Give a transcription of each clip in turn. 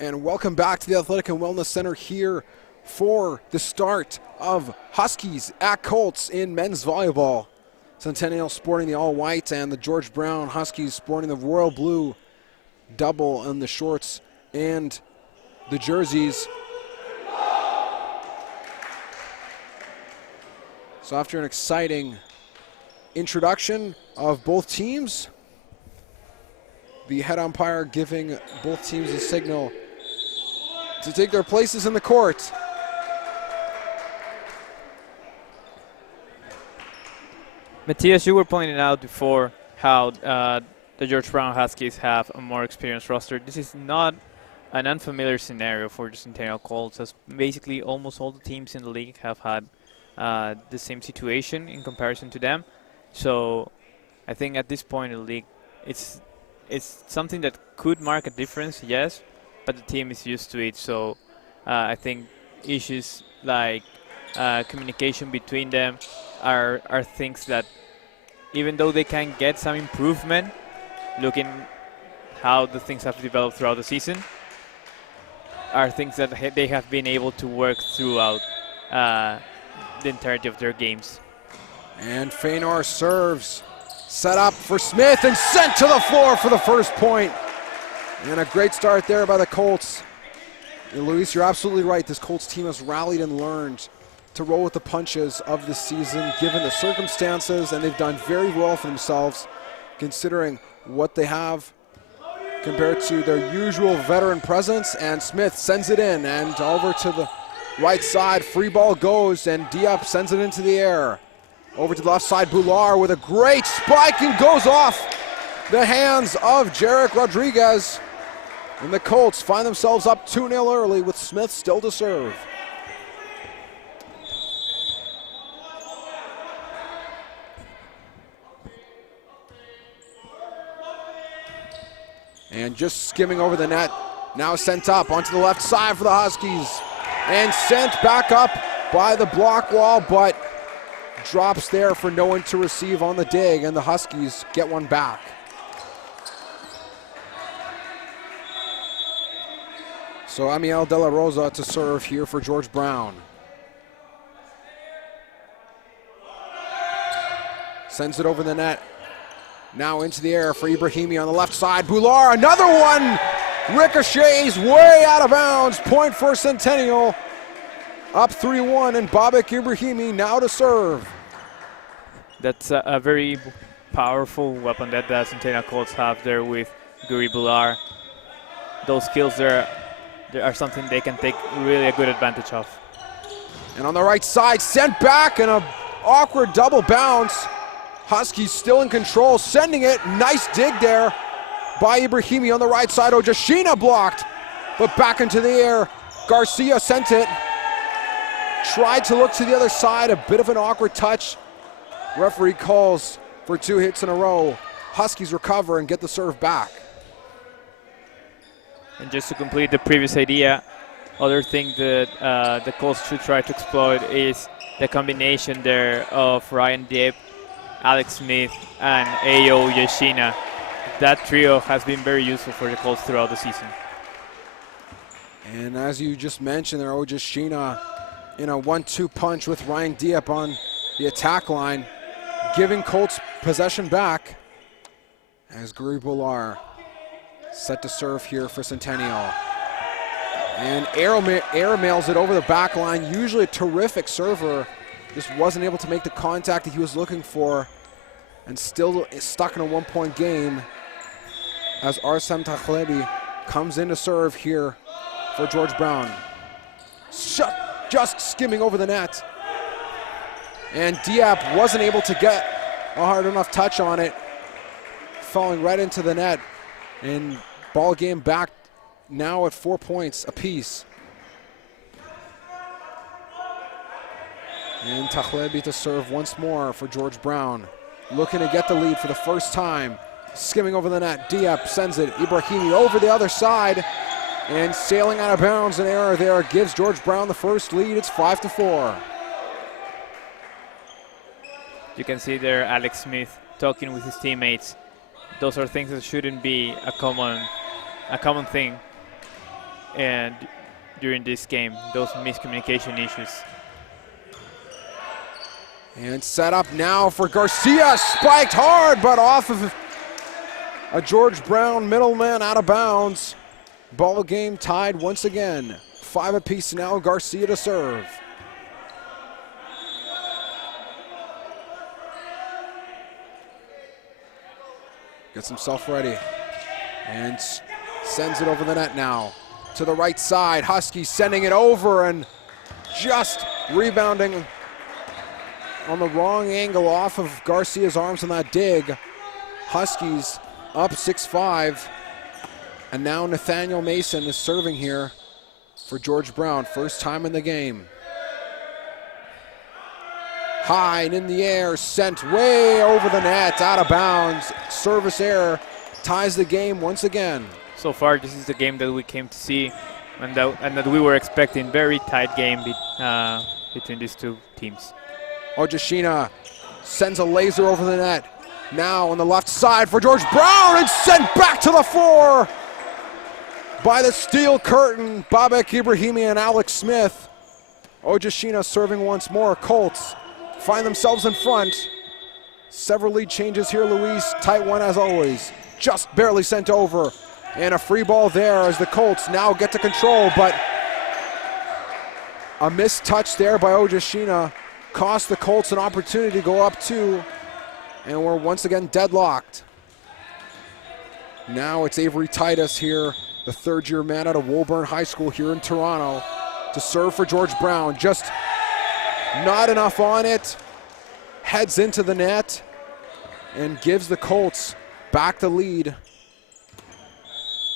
and welcome back to the Athletic and Wellness Center here for the start of Huskies at Colts in men's volleyball. Centennial sporting the all-white and the George Brown Huskies sporting the royal blue double in the shorts and the jerseys. So after an exciting introduction of both teams, the head umpire giving both teams a signal to take their places in the court. Matthias, you were pointing out before how the George Brown Huskies have a more experienced roster. This is not an unfamiliar scenario for the Centennial Colts, as basically almost all the teams in the league have had the same situation in comparison to them. So I think at this point in the league, it's something that could mark a difference, yes, but the team is used to it. So I think issues like communication between them are things that, even though they can get some improvement, looking how the things have developed throughout the season, are things that they have been able to work throughout the entirety of their games. And Feanor serves, set up for Smith and sent to the floor for the first point. And a great start there by the Colts. And Luis, you're absolutely right. This Colts team has rallied and learned to roll with the punches of the season, given the circumstances, and they've done very well for themselves, considering what they have compared to their usual veteran presence. And Smith sends it in, and over to the right side, free ball goes, and Diop sends it into the air. Over to the left side, Boular with a great spike and goes off the hands of Jarek Rodriguez. And the Colts find themselves up 2-0 early with Smith still to serve. And just skimming over the net, now sent up onto the left side for the Huskies. And sent back up by the block wall, but drops there for no one to receive on the dig, and the Huskies get one back. So Amiel De La Rosa to serve here for George Brown. Sends it over the net. Now into the air for Ibrahimi on the left side. Boular, another one! Ricochets way out of bounds. Point for Centennial. Up 3-1, and Babak Ibrahimi now to serve. That's a very powerful weapon that the Centennial Colts have there with Guri Boular. Those skills there are something they can take really a good advantage of. And on the right side, sent back, and an awkward double bounce. Huskies still in control, sending it. Nice dig there by Ibrahimi on the right side. Ojashina blocked, but back into the air. Garcia sent it. Tried to look to the other side, a bit of an awkward touch. Referee calls for 2 hits in a row. Huskies recover and get the serve back. And just to complete the previous idea, other thing that the Colts should try to exploit is the combination there of Ryan Diep, Alex Smith, and Ayo Yoshina. That trio has been very useful for the Colts throughout the season. And as you just mentioned there, Ojashina in a 1-2 punch with Ryan Diep on the attack line, giving Colts possession back as Guri Boular set to serve here for Centennial. And air mails it over the back line. Usually a terrific server, just wasn't able to make the contact that he was looking for, and still stuck in a 1-point game as Arsem Takhlebi comes in to serve here for George Brown. Just skimming over the net. And Diop wasn't able to get a hard enough touch on it, falling right into the net. And ball game back now at 4 points apiece. And Takhlebi to serve once more for George Brown. Looking to get the lead for the first time. Skimming over the net, Diop sends it. Ibrahimi over the other side. And sailing out of bounds, an error there gives George Brown the first lead. It's 5-4. You can see there Alex Smith talking with his teammates. Those are things that shouldn't be a common thing. and during this game, those miscommunication issues. And set up now for Garcia, spiked hard, but off of a George Brown middleman out of bounds. Ball game tied once again. 5 apiece now, Garcia to serve. Gets himself ready and sends it over the net now. To the right side, Huskies sending it over and just rebounding on the wrong angle off of Garcia's arms on that dig. Huskies up 6-5. And now Nathaniel Mason is serving here for George Brown. First time in the game. High and in the air, sent way over the net, out of bounds. Service error ties the game once again. So far, this is the game that we came to see and that we were expecting. Very tight game between these two teams. Ojashina sends a laser over the net. Now on the left side for George Brown and sent back to the floor by the steel curtain, Babak Ibrahimi and Alex Smith. Ojashina serving once more. Colts find themselves in front. Several lead changes here, Luis. Tight one as always. Just barely sent over. And a free ball there as the Colts now get to control, but a missed touch there by Ojashina cost the Colts an opportunity to go up 2, and we're once again deadlocked. Now it's Avery Titus here, the third-year man out of Woburn High School here in Toronto, to serve for George Brown. Just not enough on it. Heads into the net and gives the Colts back the lead.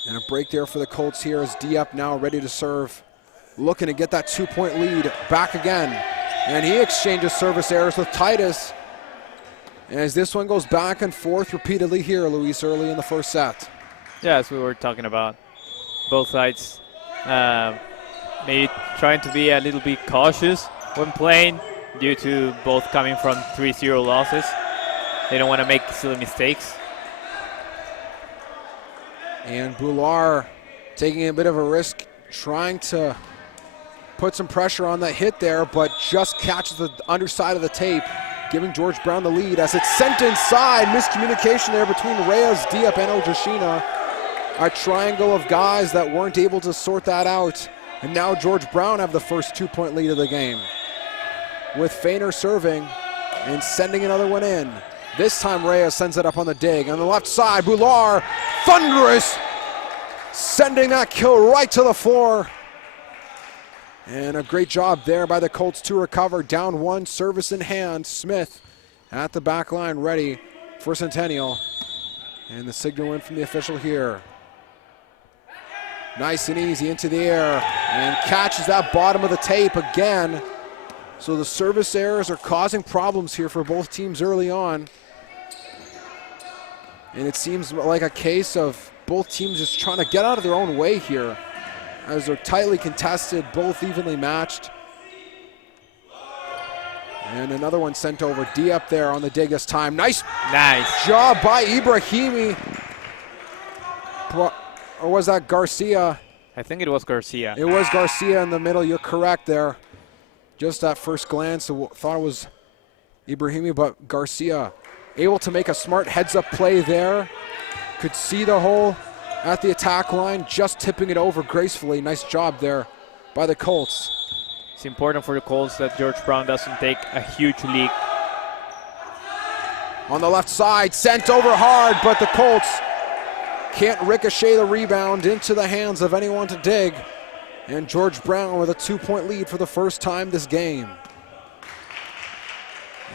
And a break there for the Colts here as Diep now ready to serve. Looking to get that 2-point lead back again. And he exchanges service errors with Titus. As this one goes back and forth repeatedly here, Luis, early in the first set. Yeah, as we were talking about, both sides maybe trying to be a little bit cautious when playing due to both coming from 3-0 losses. They don't want to make silly mistakes. And Boular taking a bit of a risk, trying to put some pressure on that hit there, but just catches the underside of the tape, giving George Brown the lead as it's sent inside. Miscommunication there between Reyes, Diep, and Ojashina. A triangle of guys that weren't able to sort that out. And now George Brown have the first 2-point lead of the game, with Feiner serving and sending another one in. This time Reyes sends it up on the dig. On the left side, Boular, thunderous, sending that kill right to the floor. And a great job there by the Colts to recover. Down 1, service in hand. Smith at the back line, ready for Centennial. And the signal in from the official here. Nice and easy into the air, and catches that bottom of the tape again. So the service errors are causing problems here for both teams early on. And it seems like a case of both teams just trying to get out of their own way here, as they're tightly contested, both evenly matched. And another one sent over. Diep there on the dig this time. Nice job by Ibrahimi. Or was that Garcia? I think it was Garcia. It was Garcia in the middle. You're correct there. Just at first glance, I thought it was Ibrahimi, but Garcia able to make a smart heads-up play there. Could see the hole at the attack line, just tipping it over gracefully. Nice job there by the Colts. It's important for the Colts that George Brown doesn't take a huge lead. On the left side, sent over hard, but the Colts can't ricochet the rebound into the hands of anyone to dig. And George Brown with a 2-point lead for the first time this game.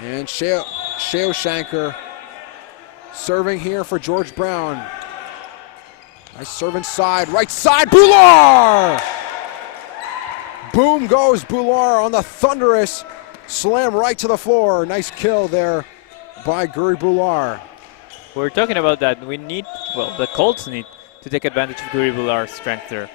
And Sheo Shanker serving here for George Brown. Nice serve inside, right side, Boular! Boom goes Boular on the thunderous slam right to the floor. Nice kill there by Guri Boular. We're talking about that. The Colts need to take advantage of Guri Boular's strength there.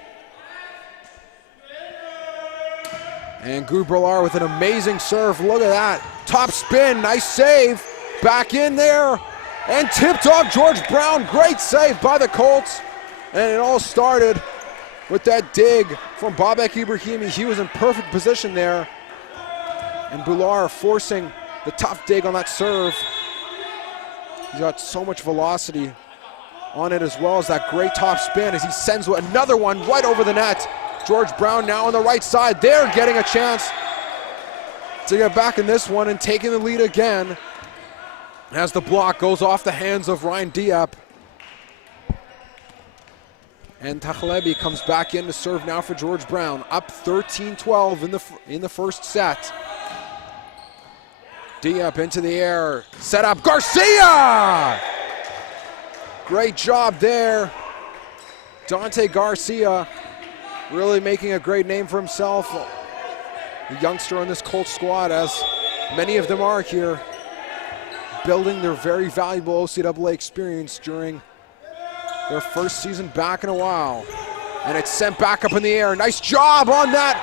And Guri Boular with an amazing serve. Look at that. Top spin, nice save. Back in there and tipped off George Brown. Great save by the Colts. And it all started with that dig from Babak Ibrahimi. He was in perfect position there. And Bular forcing the tough dig on that serve. He's got so much velocity on it, as well as that great top spin as he sends another one right over the net. George Brown now on the right side. They're getting a chance to get back in this one and taking the lead again as the block goes off the hands of Ryan Diep. And Takhlebi comes back in to serve now for George Brown. Up 13-12 in the first set. Diep into the air, set up, Garcia! Great job there. Dante Garcia really making a great name for himself. The youngster on this Colts squad, as many of them are here, building their very valuable OCAA experience during their first season back in a while. And it's sent back up in the air. Nice job on that.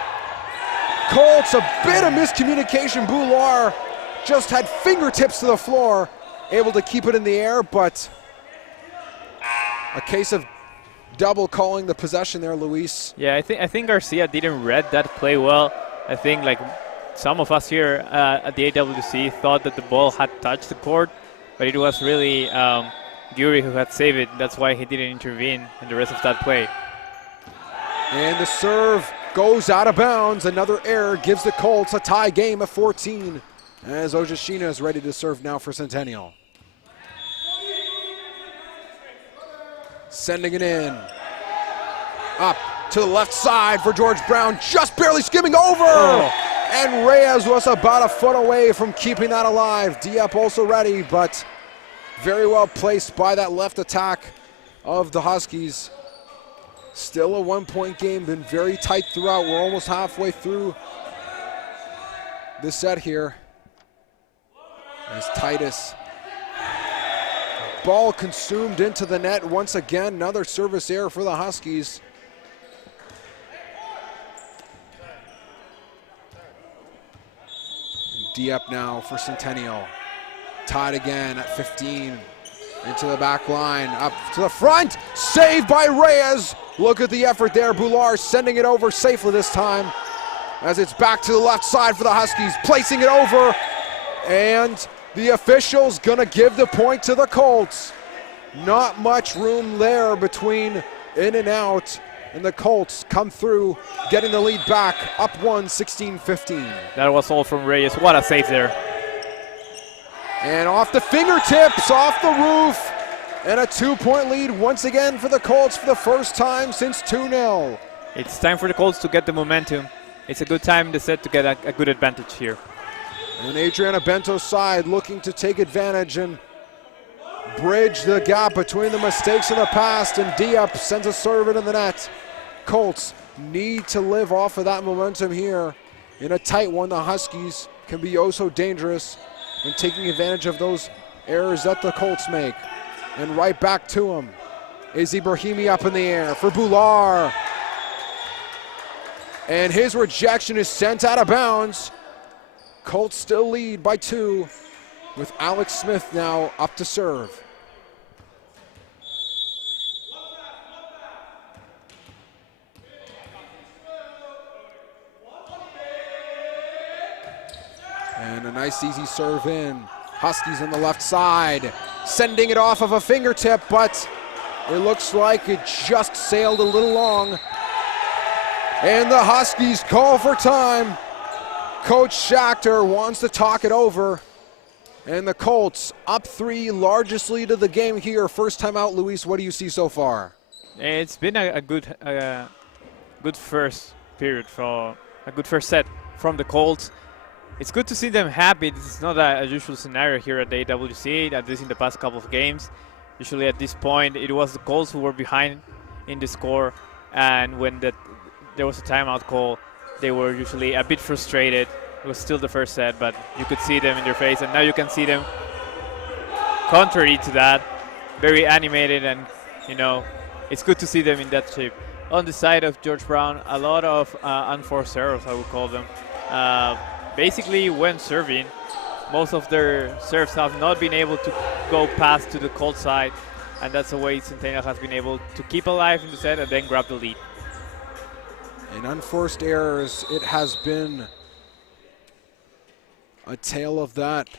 Colts, a bit of miscommunication. Bular just had fingertips to the floor, able to keep it in the air, but a case of double calling the possession there, Luis. Yeah, I think Garcia didn't read that play well. I think like some of us here at the AWC thought that the ball had touched the court, but it was really Guri who had saved it. That's why he didn't intervene in the rest of that play. And the serve goes out of bounds. Another error gives the Colts a tie game of 14, as Ojashina is ready to serve now for Centennial. Sending it in. Up to the left side for George Brown, just barely skimming over. Oh. And Reyes was about a foot away from keeping that alive. Diep also ready, but very well placed by that left attack of the Huskies. Still a 1-point game, been very tight throughout. We're almost halfway through this set here. As Titus, ball consumed into the net once again. Another service error for the Huskies. Diep now for Centennial. Tied again at 15. Into the back line, up to the front. Saved by Reyes. Look at the effort there. Bular sending it over safely this time, as it's back to the left side for the Huskies. Placing it over. And the official's gonna give the point to the Colts. Not much room there between in and out. And the Colts come through, getting the lead back, up 1, 16-15. That was all from Reyes. What a save there. And off the fingertips, off the roof, and a 2-point lead once again for the Colts for the first time since 2-0. It's time for the Colts to get the momentum. It's a good time in the set to get a good advantage here. And Adriana Bento's side looking to take advantage and bridge the gap between the mistakes of the past, and Diep sends a serve into the net. Colts need to live off of that momentum here. In a tight one, the Huskies can be oh so dangerous when taking advantage of those errors that the Colts make. And right back to him is Ibrahimi up in the air for Bular. And his rejection is sent out of bounds. Colts still lead by 2, with Alex Smith now up to serve. And a nice easy serve in. Huskies on the left side, sending it off of a fingertip, but it looks like it just sailed a little long. And the Huskies call for time. Coach Schachter wants to talk it over. And the Colts up 3, largest lead of the game here. First time out, Luis, what do you see so far? It's been a good first period, for a good first set from the Colts. It's good to see them happy. This is not a usual scenario here at the AWC, at least in the past couple of games. Usually at this point, it was the Colts who were behind in the score, and when there was a timeout call, they were usually a bit frustrated. It was still the first set, but you could see them in their face, and now you can see them, contrary to that, very animated, and it's good to see them in that shape. On the side of George Brown, a lot of unforced errors, I would call them. Basically, when serving, most of their serves have not been able to go past to the Colt side, and that's the way Centennial has been able to keep alive in the set and then grab the lead. In unforced errors, it has been a tale of that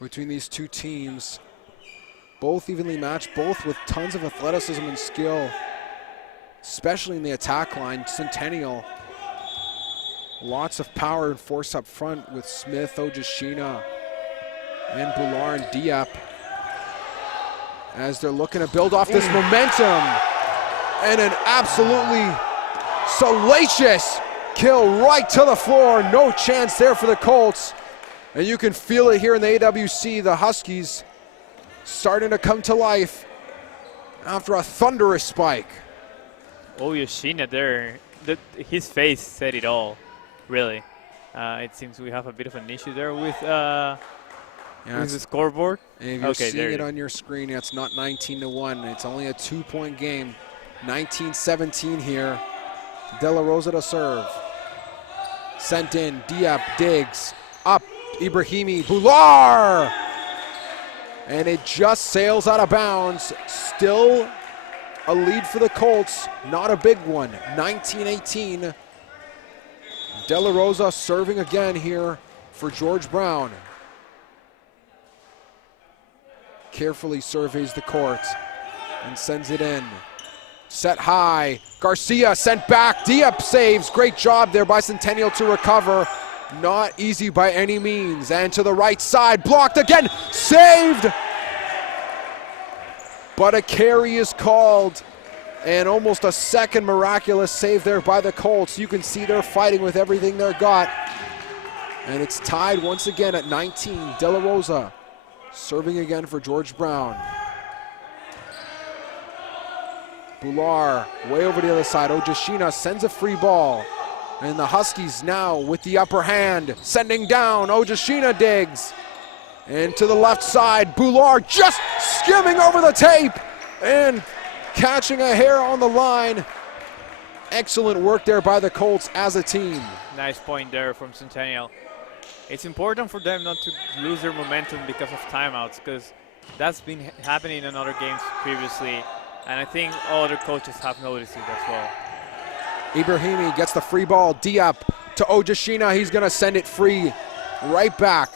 between these two teams. Both evenly matched, both with tons of athleticism and skill, especially in the attack line. Centennial, lots of power and force up front with Smith, Ojashina, and Bular and Diep as they're looking to build off this momentum. And an absolutely salacious kill right to the floor. No chance there for the Colts. And you can feel it here in the AWC. The Huskies starting to come to life after a thunderous spike. Oh, Yoshina there. His face said it all, really. It seems we have a bit of an issue there with the scoreboard. And if you're seeing it on your screen, it's not 19-1. It's only a 2-point game. 19-17 here. De La Rosa to serve. Sent in, Diep digs, up, Ibrahimi, Bular! And it just sails out of bounds. Still a lead for the Colts, not a big one, 19-18. De La Rosa serving again here for George Brown. Carefully surveys the court and sends it in. Set high, Garcia sent back, Diep saves. Great job there by Centennial to recover. Not easy by any means. And to the right side, blocked again, saved! But a carry is called, and almost a second miraculous save there by the Colts. You can see they're fighting with everything they've got. And it's tied once again at 19. De La Rosa serving again for George Brown. Bular way over the other side. Ojashina sends a free ball. And the Huskies now with the upper hand, sending down. Ojashina digs. And to the left side, Bular just skimming over the tape and catching a hair on the line. Excellent work there by the Colts as a team. Nice point there from Centennial. It's important for them not to lose their momentum because of timeouts, because that's been happening in other games previously, and I think other coaches have noticed it as well. Ibrahimi gets the free ball. Diep to Ojashina. He's going to send it free right back.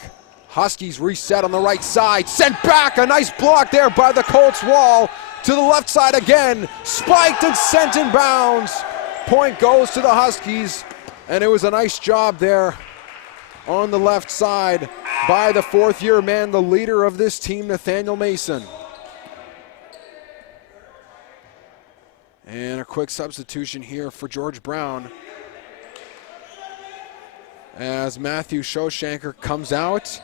Huskies reset on the right side. Sent back. A nice block there by the Colts wall. To the left side again. Spiked and sent in bounds. Point goes to the Huskies. And it was a nice job there on the left side by the fourth-year man, the leader of this team, Nathaniel Mason. And a quick substitution here for George Brown as Matthew Shoshanker comes out,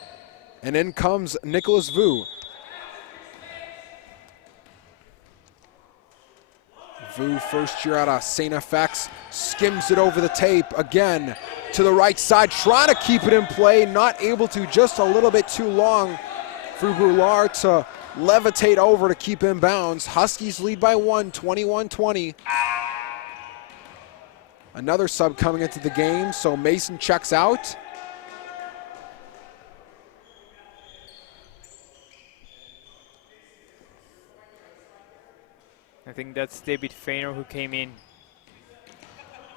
and in comes Nicholas Vu. Vu, first year out of St. FX, skims it over the tape again to the right side, trying to keep it in play, not able to, just a little bit too long for Bular to levitate over to keep in bounds. Huskies lead by 1, 21-20. Another sub coming into the game, so Mason checks out. I think that's David Feiner who came in.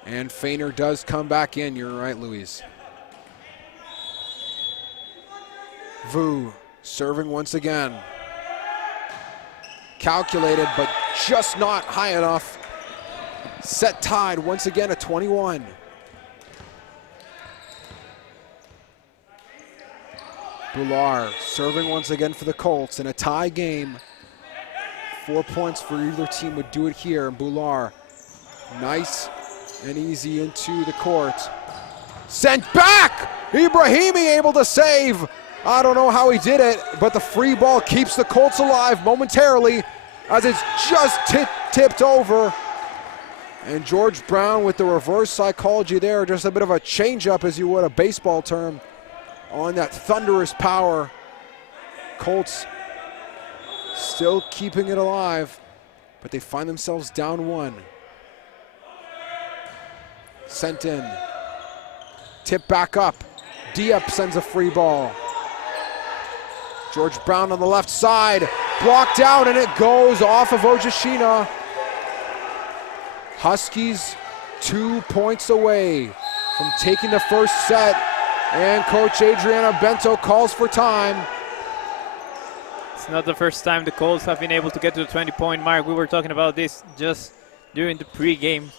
And Feiner does come back in, you're right, Luis. Vu serving once again. Calculated, but just not high enough. Set tied once again at 21. Bular serving once again for the Colts in a tie game. 4 points for either team would do it here. Bular, nice and easy into the court. Sent back! Ibrahimi able to save. I don't know how he did it, but the free ball keeps the Colts alive momentarily as it's just tipped over. And George Brown with the reverse psychology there, just a bit of a change-up, as you would a baseball term, on that thunderous power. Colts still keeping it alive, but they find themselves down 1. Sent in. Tip back up. Diep sends a free ball. George Brown on the left side. Blocked out, and it goes off of Ojashina. Huskies 2 points away from taking the first set, and Coach Adriana Bento calls for time. It's not the first time the Colts have been able to get to the 20-point mark. We were talking about this just during the pregame.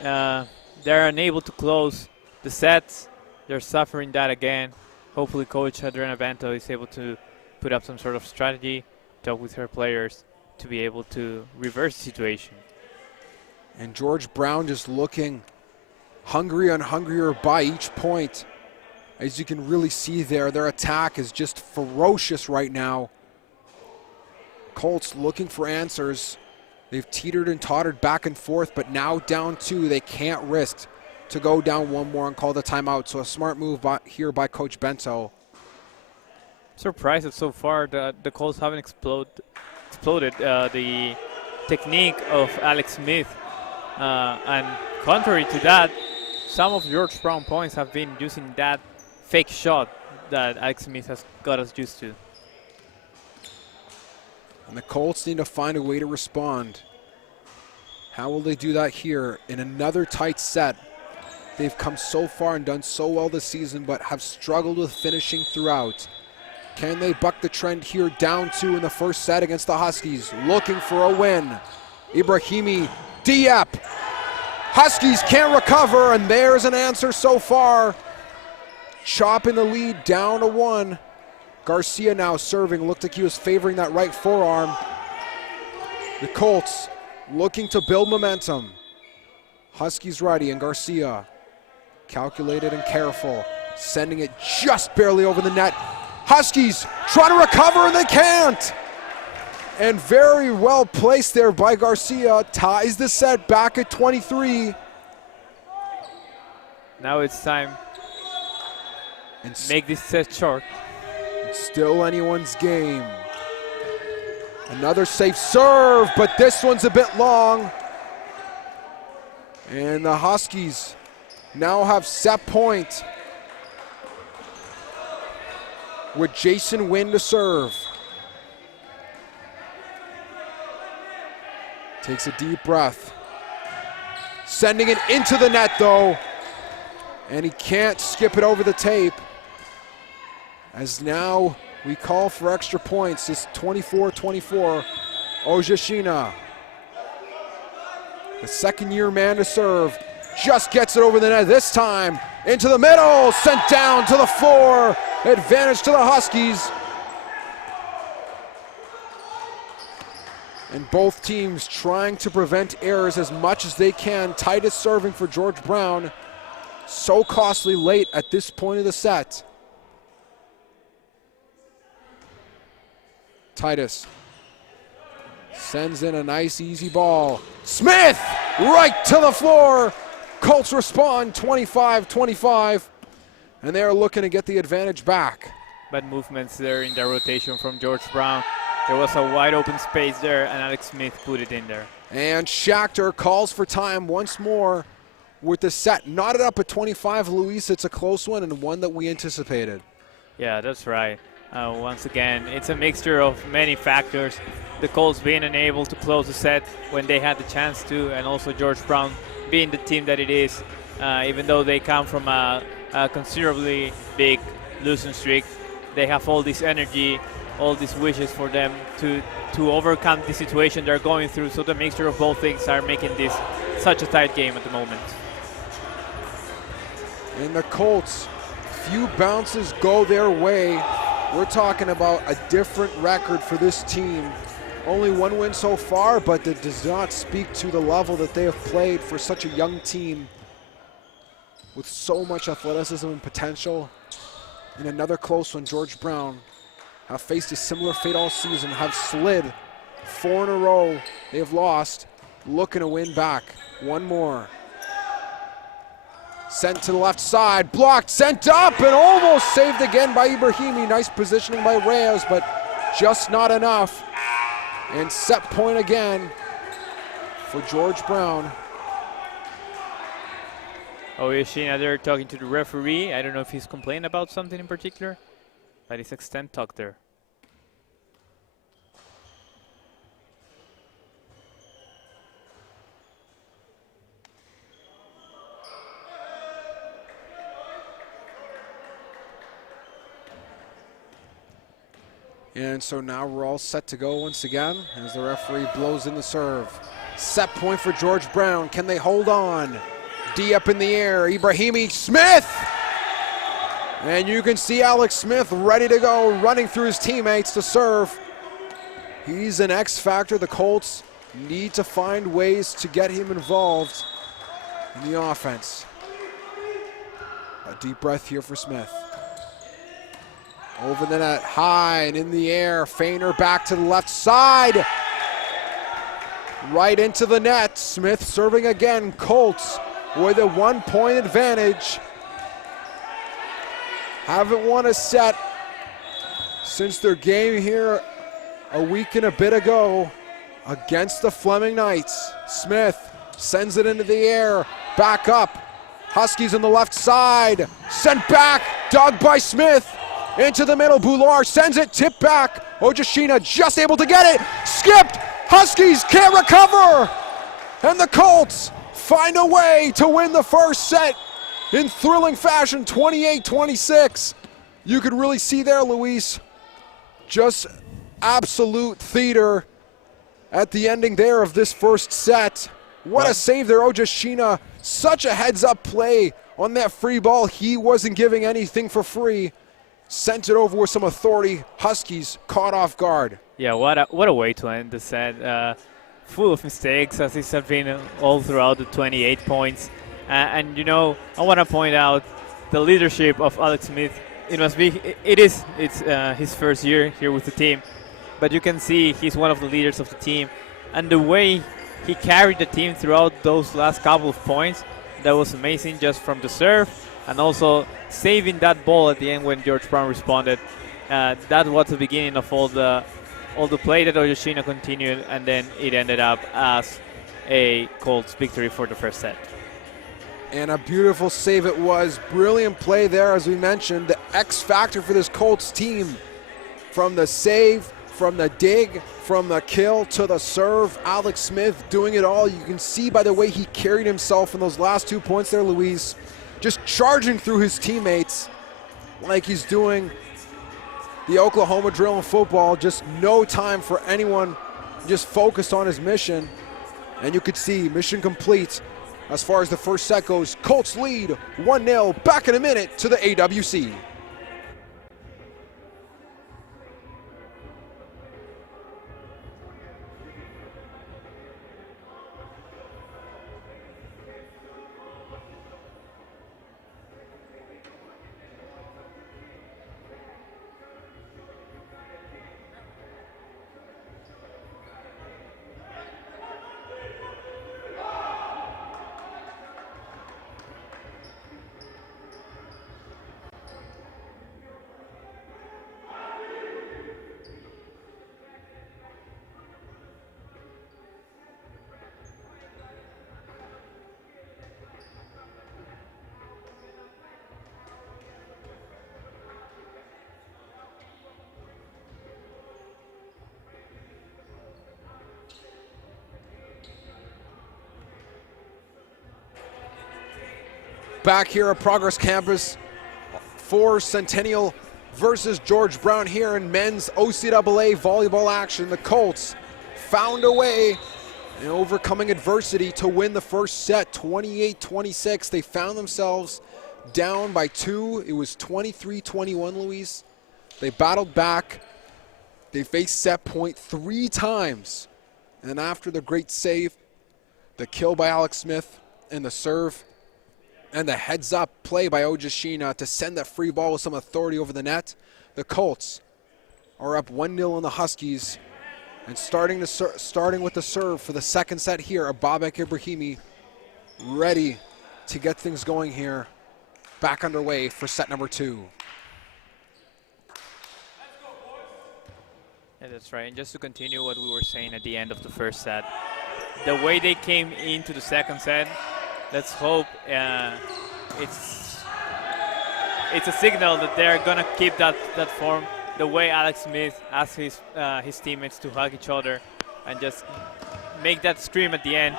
They're unable to close the sets. They're suffering that again. Hopefully Coach Adriana Bento is able to put up some sort of strategy, talk with her players to be able to reverse the situation. And George Brown just looking hungrier and hungrier by each point. As you can really see there, their attack is just ferocious right now. Colts looking for answers. They've teetered and tottered back and forth, but now down 2, they can't risk to go down 1 more and call the timeout. So a smart move here by Coach Bento. Surprised that so far the Colts haven't exploded the technique of Alex Smith. And contrary to that, some of George Brown points have been using that fake shot that Alex Smith has got us used to. And the Colts need to find a way to respond. How will they do that here in another tight set? They've come so far and done so well this season, but have struggled with finishing throughout. Can they buck the trend here, down 2 in the first set against the Huskies, looking for a win? Ibrahimi Diep. Huskies can't recover, and there's an answer so far. Chopping the lead down to 1. Garcia now serving. Looked like he was favoring that right forearm. The Colts looking to build momentum. Huskies ready, and Garcia calculated and careful, sending it just barely over the net. Huskies trying to recover, and they can't. And very well placed there by Garcia. Ties the set back at 23. Now it's time to make this set short. It's still anyone's game. Another safe serve, but this one's a bit long. And the Huskies now have set point with Jason Wynn to serve. Takes a deep breath. Sending it into the net though. And he can't skip it over the tape. As now we call for extra points. It's 24-24. Ojashina, the second-year man to serve, just gets it over the net this time. Into the middle, sent down to the floor. Advantage to the Huskies. And both teams trying to prevent errors as much as they can. Titus serving for George Brown. So costly late at this point of the set. Titus sends in a nice easy ball. Smith right to the floor. Colts respond 25-25. And they are looking to get the advantage back. Bad movements there in the rotation from George Brown. There was a wide open space there, and Alex Smith put it in there. And Schachter calls for time once more with the set knotted up at 25. Luis, it's a close one and one that we anticipated. Yeah, that's right. Once again, it's a mixture of many factors. The Colts being unable to close the set when they had the chance to, and also George Brown being the team that it is. Even though they come from a considerably big losing streak, they have all this energy, all these wishes for them to overcome the situation they're going through. So the mixture of both things are making this such a tight game at the moment. And the Colts, few bounces go their way. We're talking about a different record for this team. Only one win so far, but that does not speak to the level that they have played for such a young team with so much athleticism and potential. And another close one, George Brown have faced a similar fate all season, have slid 4 in a row. They have lost, looking to win back. One more. Sent to the left side, blocked, sent up, and almost saved again by Ibrahimi. Nice positioning by Reyes, but just not enough. And set point again for George Brown. Oh, Yoshina there talking to the referee. I don't know if he's complaining about something in particular, but it's extend talk there. And so now we're all set to go once again as the referee blows in the serve. Set point for George Brown. Can they hold on? D up in the air. Ibrahimi Smith! And you can see Alex Smith ready to go, running through his teammates to serve. He's an X factor. The Colts need to find ways to get him involved in the offense. A deep breath here for Smith. Over the net, high and in the air. Feiner back to the left side. Right into the net. Smith serving again. Colts with a 1-point advantage. Haven't won a set since their game here a week and a bit ago against the Fleming Knights. Smith sends it into the air. Back up. Huskies on the left side. Sent back. Dug by Smith. Into the middle, Boulard sends it, tip back. Ojashina just able to get it. Skipped, Huskies can't recover. And the Colts find a way to win the first set in thrilling fashion, 28-26. You could really see there, Luis, just absolute theater at the ending there of this first set. What a save there, Ojashina. Such a heads-up play on that free ball. He wasn't giving anything for free. Sent it over with some authority. Huskies caught off guard. Yeah, what a way to end the set. Full of mistakes, as it's been all throughout the 28 points. And you know, I want to point out the leadership of Alex Smith. It's his first year here with the team, but you can see he's one of the leaders of the team. And the way he carried the team throughout those last couple of points, that was amazing, just from the serve and also saving that ball at the end when George Brown responded. That was the beginning of all the play that Ojashina continued, and then it ended up as a Colts victory for the first set. And a beautiful save it was. Brilliant play there, as we mentioned. The X factor for this Colts team. From the save, from the dig, from the kill to the serve. Alex Smith doing it all. You can see by the way he carried himself in those last 2 points there, Luis. Just charging through his teammates like he's doing the Oklahoma drill in football. Just no time for anyone, just focused on his mission. And you could see mission complete as far as the first set goes. Colts lead 1-0. Back in a minute to the AWC. Back here at Progress Campus for Centennial versus George Brown here in men's OCAA volleyball action. The Colts found a way in overcoming adversity to win the first set, 28-26. They found themselves down by 2. It was 23-21, Luis. They battled back. They faced set point 3 times. And after the great save, the kill by Alex Smith, and the serve, and the heads-up play by Ojashina to send that free ball with some authority over the net, the Colts are up 1-0 on the Huskies. And starting with the serve for the second set here, Babak Ibrahimi ready to get things going here. Back underway for set number 2. Yeah, that's right. And just to continue what we were saying at the end of the first set, the way they came into the second set, let's hope it's a signal that they're gonna keep that form. The way Alex Smith asked his teammates to hug each other and just make that scream at the end.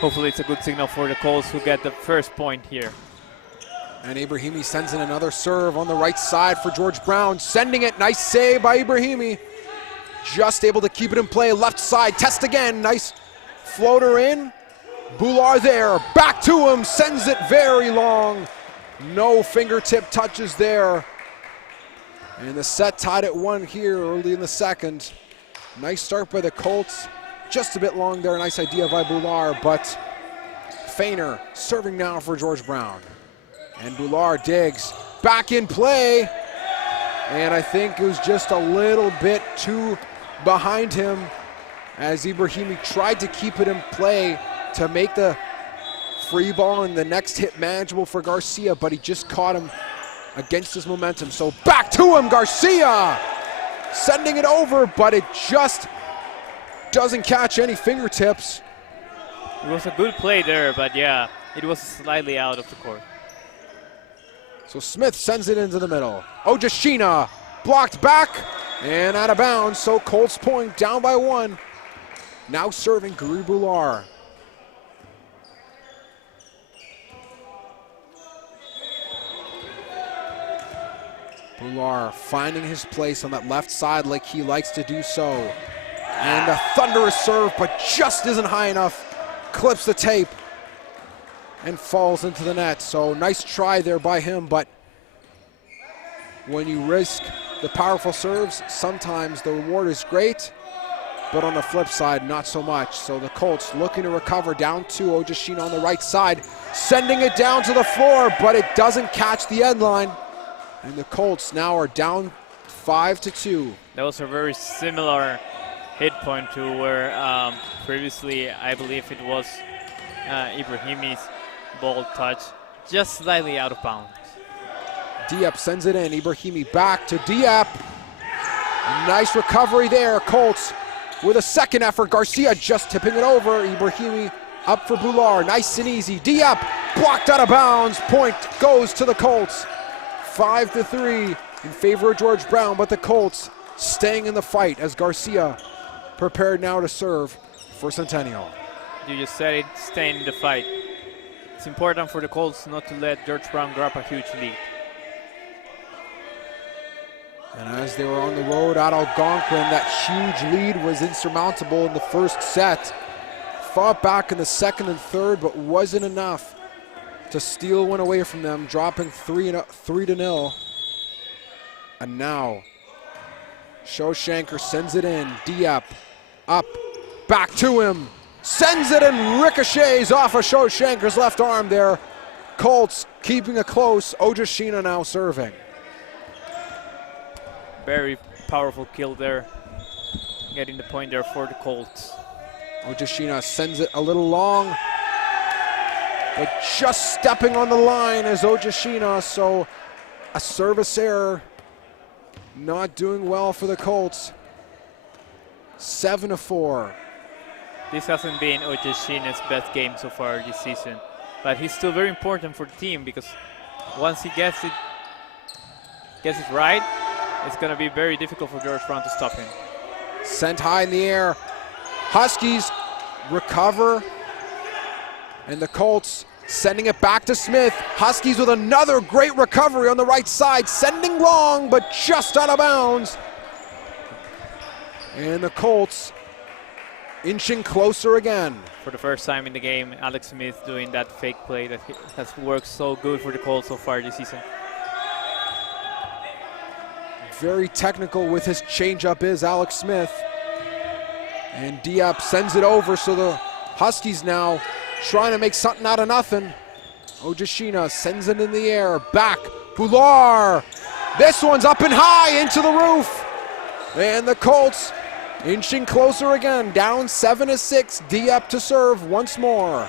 Hopefully it's a good signal for the Colts who get the first point here. And Ibrahimi sends in another serve on the right side for George Brown. Sending it, nice save by Ibrahimi. Just able to keep it in play, left side, test again, nice floater in. Bular there, back to him, sends it very long. No fingertip touches there. And the set tied at 1 here early in the second. Nice start by the Colts. Just a bit long there, nice idea by Bular, but Feiner serving now for George Brown. And Bular digs, back in play. And I think it was just a little bit too behind him as Ibrahimi tried to keep it in play to make the free ball and the next hit manageable for Garcia, but he just caught him against his momentum. So back to him, Garcia! Sending it over, but it just doesn't catch any fingertips. It was a good play there, but yeah, it was slightly out of the court. So Smith sends it into the middle. Ojashina blocked back and out of bounds, so Colts point down by 1. Now serving Guri Bular. Bular finding his place on that left side like he likes to do so. And a thunderous serve, but just isn't high enough. Clips the tape and falls into the net. So nice try there by him, but when you risk the powerful serves, sometimes the reward is great, but on the flip side, not so much. So the Colts looking to recover, down 2, Ojashina on the right side, sending it down to the floor, but it doesn't catch the end line. And the Colts now are down 5-2. That was a very similar hit point to where previously I believe it was Ibrahimi's ball touch, just slightly out of bounds. Diep sends it in, Ibrahimi back to Diep. Nice recovery there, Colts with a second effort. Garcia just tipping it over, Ibrahimi up for Bular, nice and easy. Diep blocked out of bounds, point goes to the Colts. 5-3 in favor of George Brown, but the Colts staying in the fight as Garcia prepared now to serve for Centennial. You just said it, staying in the fight. It's important for the Colts not to let George Brown grab a huge lead. And as they were on the road at Algonquin, that huge lead was insurmountable in the first set. Fought back in the second and third, but wasn't enough to steal one away from them, dropping 3-0. And now, Shoshanker sends it in. Diep up, back to him. Sends it and ricochets off of Shoshanker's left arm there. Colts keeping it close. Ojashina now serving. Very powerful kill there, getting the point there for the Colts. Ojashina sends it a little long, but just stepping on the line is Ojashina, so a service error. Not doing well for the Colts. 7-4. This hasn't been Ojashina's best game so far this season, but he's still very important for the team because once he gets it right, it's going to be very difficult for George Brown to stop him. Sent high in the air. Huskies recover, and the Colts sending it back to Smith. Huskies with another great recovery on the right side, sending long, but just out of bounds. And the Colts inching closer again. For the first time in the game, Alex Smith doing that fake play that has worked so good for the Colts so far this season. Very technical with his changeup is Alex Smith. And Diep sends it over, so the Huskies now trying to make something out of nothing. Ojashina sends it in the air, back, Bular. This one's up and high into the roof. And the Colts inching closer again, down 7-6, Diep to serve once more.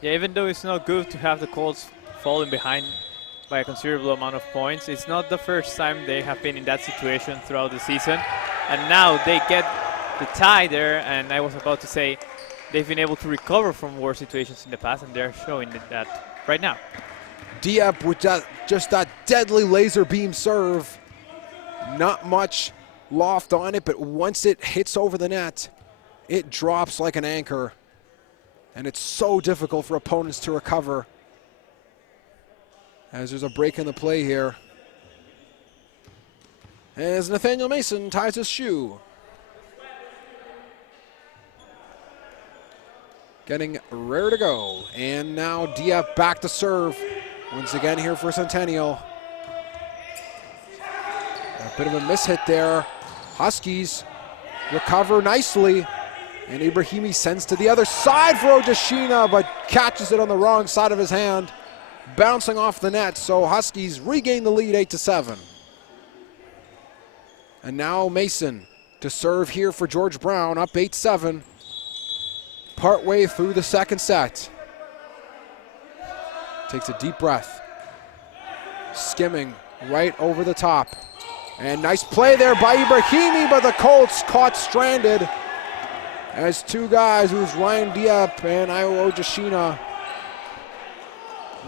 Yeah, even though it's not good to have the Colts falling behind by a considerable amount of points, it's not the first time they have been in that situation throughout the season. And now they get the tie there, and I was about to say they've been able to recover from worse situations in the past, and they're showing that right now. Diep with just that deadly laser beam serve. Not much loft on it, but once it hits over the net, it drops like an anchor. And it's so difficult for opponents to recover. as there's a break in the play here. As Nathaniel Mason ties his shoe. Getting rare to go. And now Diep back to serve. Once again here for Centennial. A bit of a mishit there. Huskies recover nicely. And Ibrahimi sends to the other side for Ojashina, but catches it on the wrong side of his hand. Bouncing off the net, so Huskies regain the lead 8-7. And now Mason to serve here for George Brown, up 8-7. Partway through the second set. Takes a deep breath. Skimming right over the top. And nice play there by Ibrahimi, but the Colts caught stranded. As two guys, it was Ryan Diep and Io Ojashina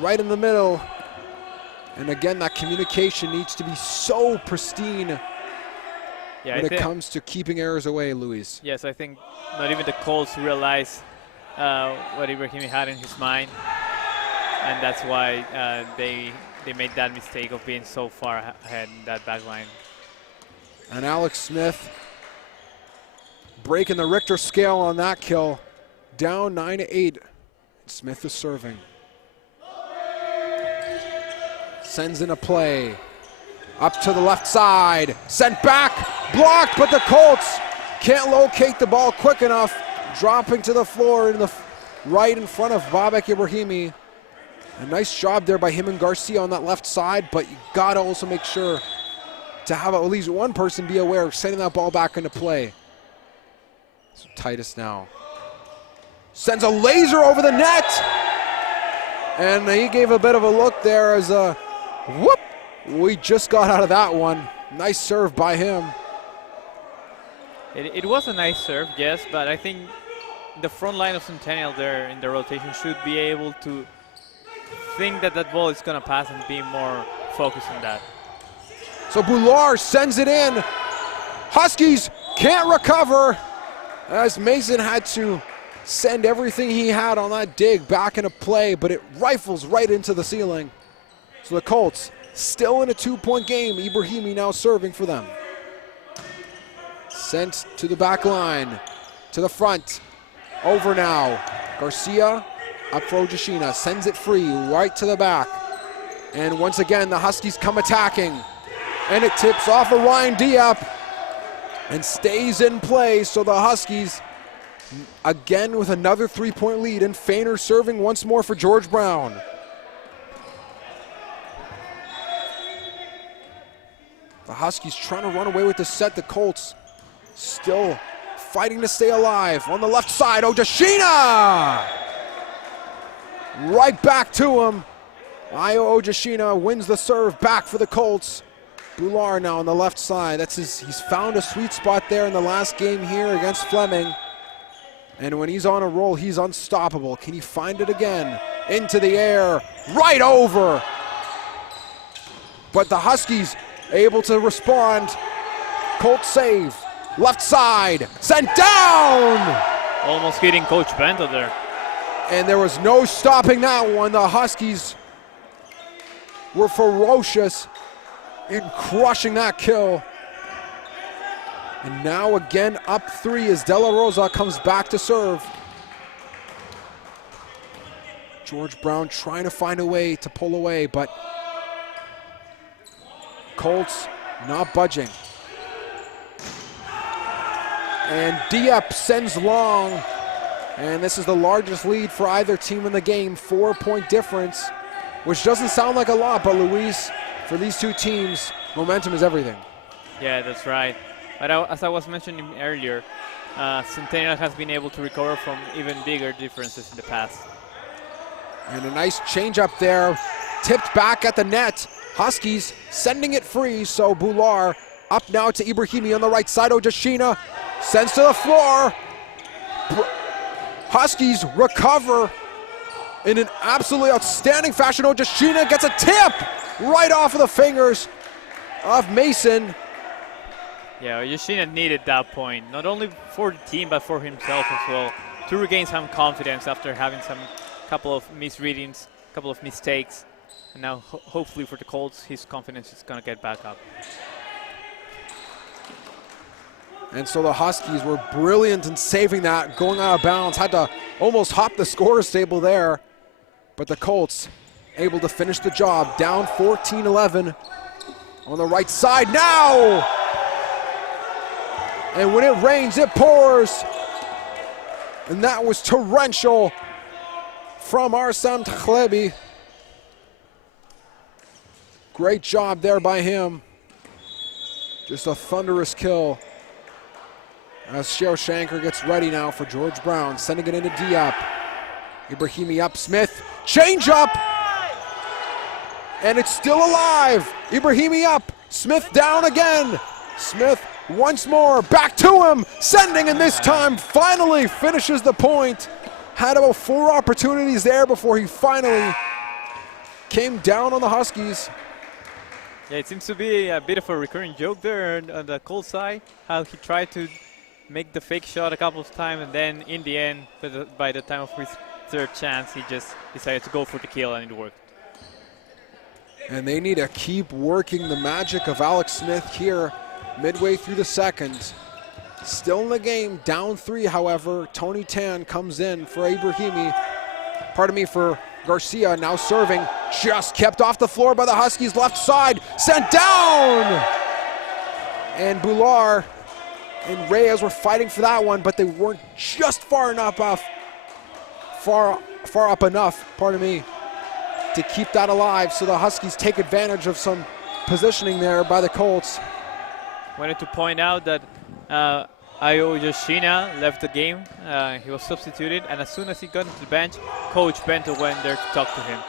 right in the middle. And again, that communication needs to be so pristine when it comes to keeping errors away, Luis. Yes, I think not even the Colts realize what Ibrahimi had in his mind. And that's why they made that mistake of being so far ahead in that back line. And Alex Smith breaking the Richter scale on that kill. Down 9-8. Smith is serving. Sends in a play. Up to the left side. Sent back. Blocked, but the Colts can't locate the ball quick enough. Dropping to the floor in the right in front of Babak Ibrahimi. A nice job there by him and Garcia on that left side, but you gotta also make sure to have at least one person be aware of sending that ball back into play. So Titus now sends a laser over the net, and he gave a bit of a look there as a whoop. We just got out of that one. Nice serve by him. It was a nice serve, yes, but I think the front line of Centennial there in the rotation should be able to think that that ball is going to pass and be more focused on that. So Boulard sends it in. Huskies can't recover as Mason had to send everything he had on that dig back into play, but it rifles right into the ceiling. So the Colts still in a 2-point game. Ibrahimi now serving for them. Sent to the back line, to the front. Over now. Garcia up for Ojashina. Sends it free right to the back. And once again, the Huskies come attacking. And it tips off of Ryan Diep and stays in play. So the Huskies again with another 3-point lead, and Feiner serving once more for George Brown. The Huskies trying to run away with the set. The Colts still fighting to stay alive. On the left side, Ojashina! Right back to him. Io Ojashina wins the serve back for the Colts. Boulard now on the left side. He's found a sweet spot there in the last game here against Fleming. And when he's on a roll, he's unstoppable. Can he find it again? Into the air, right over. But the Huskies able to respond. Colts save. Left side, sent down! Almost hitting Coach Bento there. And there was no stopping that one. The Huskies were ferocious in crushing that kill. And now again up 3 as De La Rosa comes back to serve. George Brown trying to find a way to pull away, but Colts not budging. And Diep sends long, and this is the largest lead for either team in the game, 4-point difference, which doesn't sound like a lot, but Luis, for these two teams, momentum is everything. Yeah, that's right. But as I was mentioning earlier, Centennial has been able to recover from even bigger differences in the past. And a nice change up there, tipped back at the net. Huskies sending it free, so Boulard up now to Ibrahimi on the right side. Ojashina sends to the floor. Huskies recover in an absolutely outstanding fashion. Ojashina gets a tip right off of the fingers of Mason. Yeah, Yoshina needed that point, not only for the team, but for himself as well, to regain some confidence after having some couple of misreadings, couple of mistakes. And now, hopefully for the Colts, his confidence is going to get back up. And so the Huskies were brilliant in saving that, going out of bounds. Had to almost hop the scorer's table there. But the Colts able to finish the job, down 14-11 on the right side now. And when it rains, it pours. And that was torrential from Arsam Takhlebi. Great job there by him. Just a thunderous kill. As Sheo Shanker gets ready now for George Brown, sending it into Diop. Ibrahimi up, Smith, change up! And it's still alive! Ibrahimi up, Smith down again! Smith once more, back to him, sending, and this time finally finishes the point. Had about 4 opportunities there before he finally came down on the Huskies. Yeah, it seems to be a bit of a recurring joke there on the Colts side, how he tried to make the fake shot a couple of times, and then in the end, by the time of his 3rd chance, he just decided to go for the kill, and it worked. And they need to keep working the magic of Alex Smith here midway through the 2nd. Still in the game, down 3, however. Tony Tan comes in for Ibrahimi. For Garcia, now serving. Just kept off the floor by the Huskies, left side, sent down! And Bular and Reyes were fighting for that one, but they weren't just far up enough, to keep that alive. So the Huskies take advantage of some positioning there by the Colts. Wanted to point out that Ayo Yoshina left the game. He was substituted, and as soon as he got into the bench, Coach Bento went there to talk to him.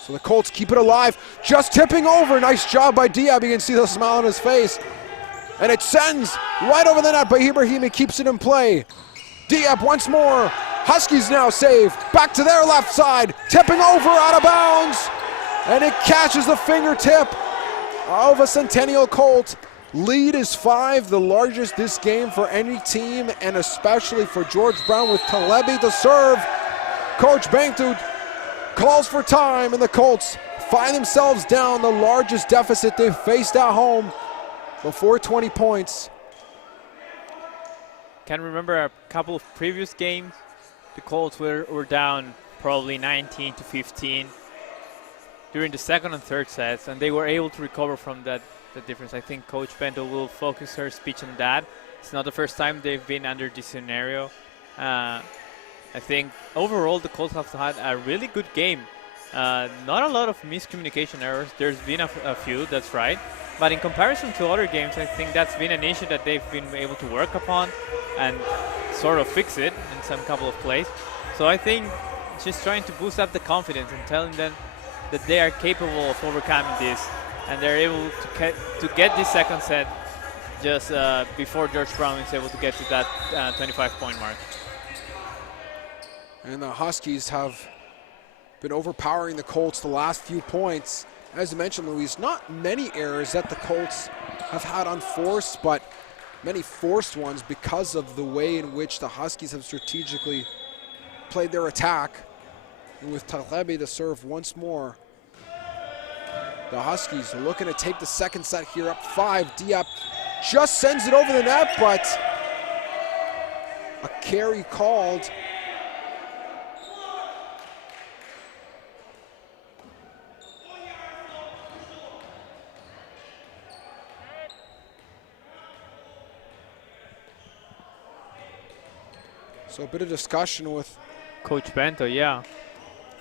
So the Colts keep it alive, just tipping over. Nice job by Diab. You can see the smile on his face. And it sends right over the net, but Ibrahimi keeps it in play. Diab once more. Huskies now save. Back to their left side. Tipping over out of bounds. And it catches the fingertip of a Centennial Colt. Lead is 5, the largest this game for any team, and especially for George Brown with Talebi to serve. Coach Bengtu calls for time, and the Colts find themselves down the largest deficit they've faced at home before 20 points. Can remember a couple of previous games, the Colts were down probably 19-15 during the 2nd and 3rd sets, and they were able to recover from that difference. I think Coach Bento will focus her speech on that. It's not the first time they've been under this scenario. I think overall the Colts have had a really good game. Not a lot of miscommunication errors. There's been a few, that's right. But in comparison to other games, I think that's been an issue that they've been able to work upon and sort of fix it in some couple of plays. So I think just trying to boost up the confidence and telling them that they are capable of overcoming this, and they're able to get this 2nd set just before George Brown is able to get to that 25-point mark. And the Huskies have been overpowering the Colts the last few points. As you mentioned, Luis, not many errors that the Colts have had unforced, but many forced ones because of the way in which the Huskies have strategically played their attack. And with Talebi to serve once more, the Huskies are looking to take the 2nd set here up 5. Diop just sends it over the net, but a carry called. So a bit of discussion with Coach Bento, yeah.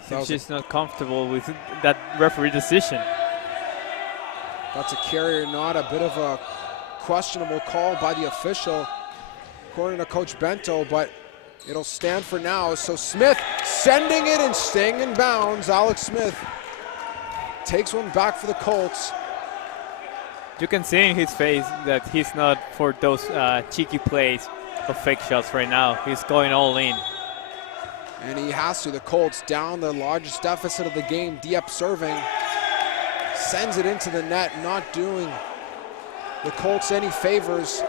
Seems she's not comfortable with that referee decision. That's a carry or not, a bit of a questionable call by the official, according to Coach Bento, but it'll stand for now. So Smith sending it and staying in bounds. Alex Smith takes one back for the Colts. You can see in his face that he's not for those cheeky plays of fake shots right now. He's going all in. And he has to. The Colts down the largest deficit of the game. Diep serving. Sends it into the net, not doing the Colts any favors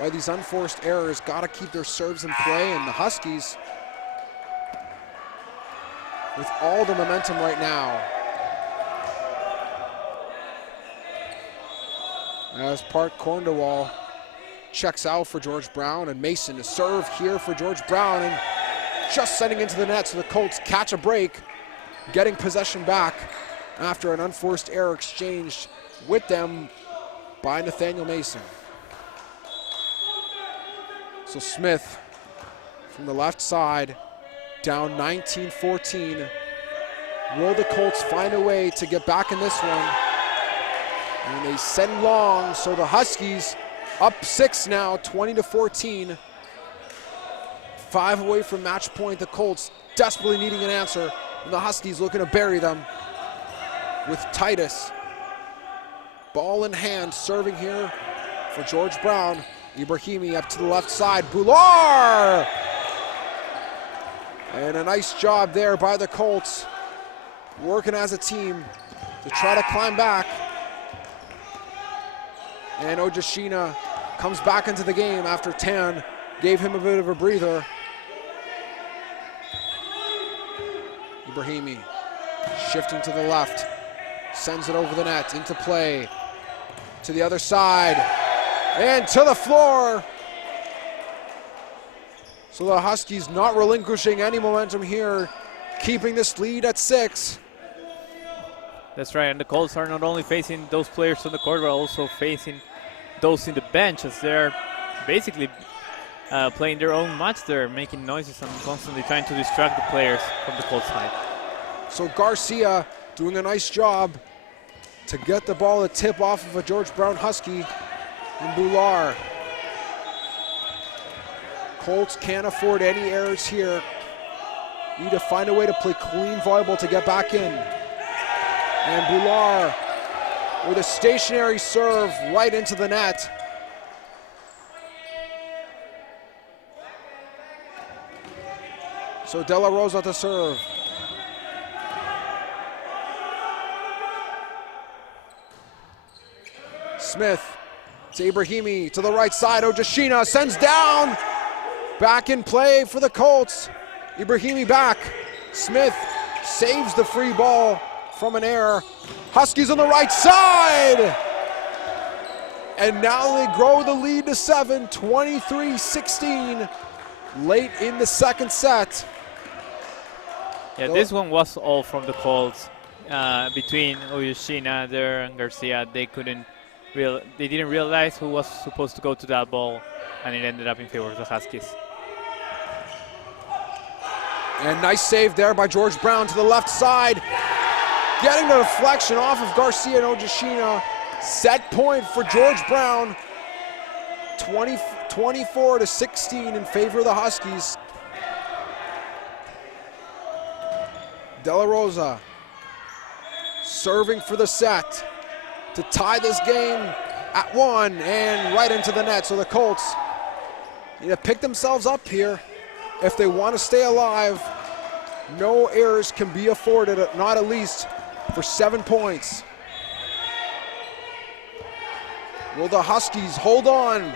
by these unforced errors. Got to keep their serves in play, and the Huskies with all the momentum right now. As Park Cornwall checks out for George Brown, and Mason to serve here for George Brown, and just sending into the net, so the Colts catch a break, getting possession back after an unforced error exchanged with them by Nathaniel Mason. So Smith from the left side, down 19-14. Will the Colts find a way to get back in this one? And they send long, so the Huskies up 6 now, 20-14. 5 away from match point. The Colts desperately needing an answer, and the Huskies looking to bury them with Titus. Ball in hand, serving here for George Brown. Ibrahimi up to the left side. Boular! And a nice job there by the Colts, working as a team to try to climb back. And Ojashina comes back into the game after Tan gave him a bit of a breather. Ibrahimi shifting to the left, sends it over the net, into play, to the other side, and to the floor. So the Huskies not relinquishing any momentum here, keeping this lead at 6. That's right, and the Colts are not only facing those players on the court, but also facing those in the bench, as they're basically playing their own match there, making noises and constantly trying to distract the players from the Colts side. So Garcia doing a nice job to get the ball to tip off of a George Brown Husky in Boular. Colts can't afford any errors here. Need to find a way to play clean volleyball to get back in. And Boular with a stationary serve right into the net. So De La Rosa to serve. Smith to Ibrahimi to the right side. Ojashina sends down. Back in play for the Colts. Ibrahimi back. Smith saves the free ball from an error. Huskies on the right side. And now they grow the lead to 7, 23-16, late in the second set. Yeah, this one was all from the Colts. Between Oyashina there and Garcia, they didn't realize who was supposed to go to that ball, and it ended up in favor of the Huskies. And nice save there by George Brown to the left side. Getting the deflection off of Garcia and Ojashina. Set point for George Brown. 24-16 in favor of the Huskies. De La Rosa serving for the set to tie this game at 1 and right into the net. So the Colts need to pick themselves up here if they want to stay alive. No errors can be afforded, not at least for 7 points. Will the Huskies hold on?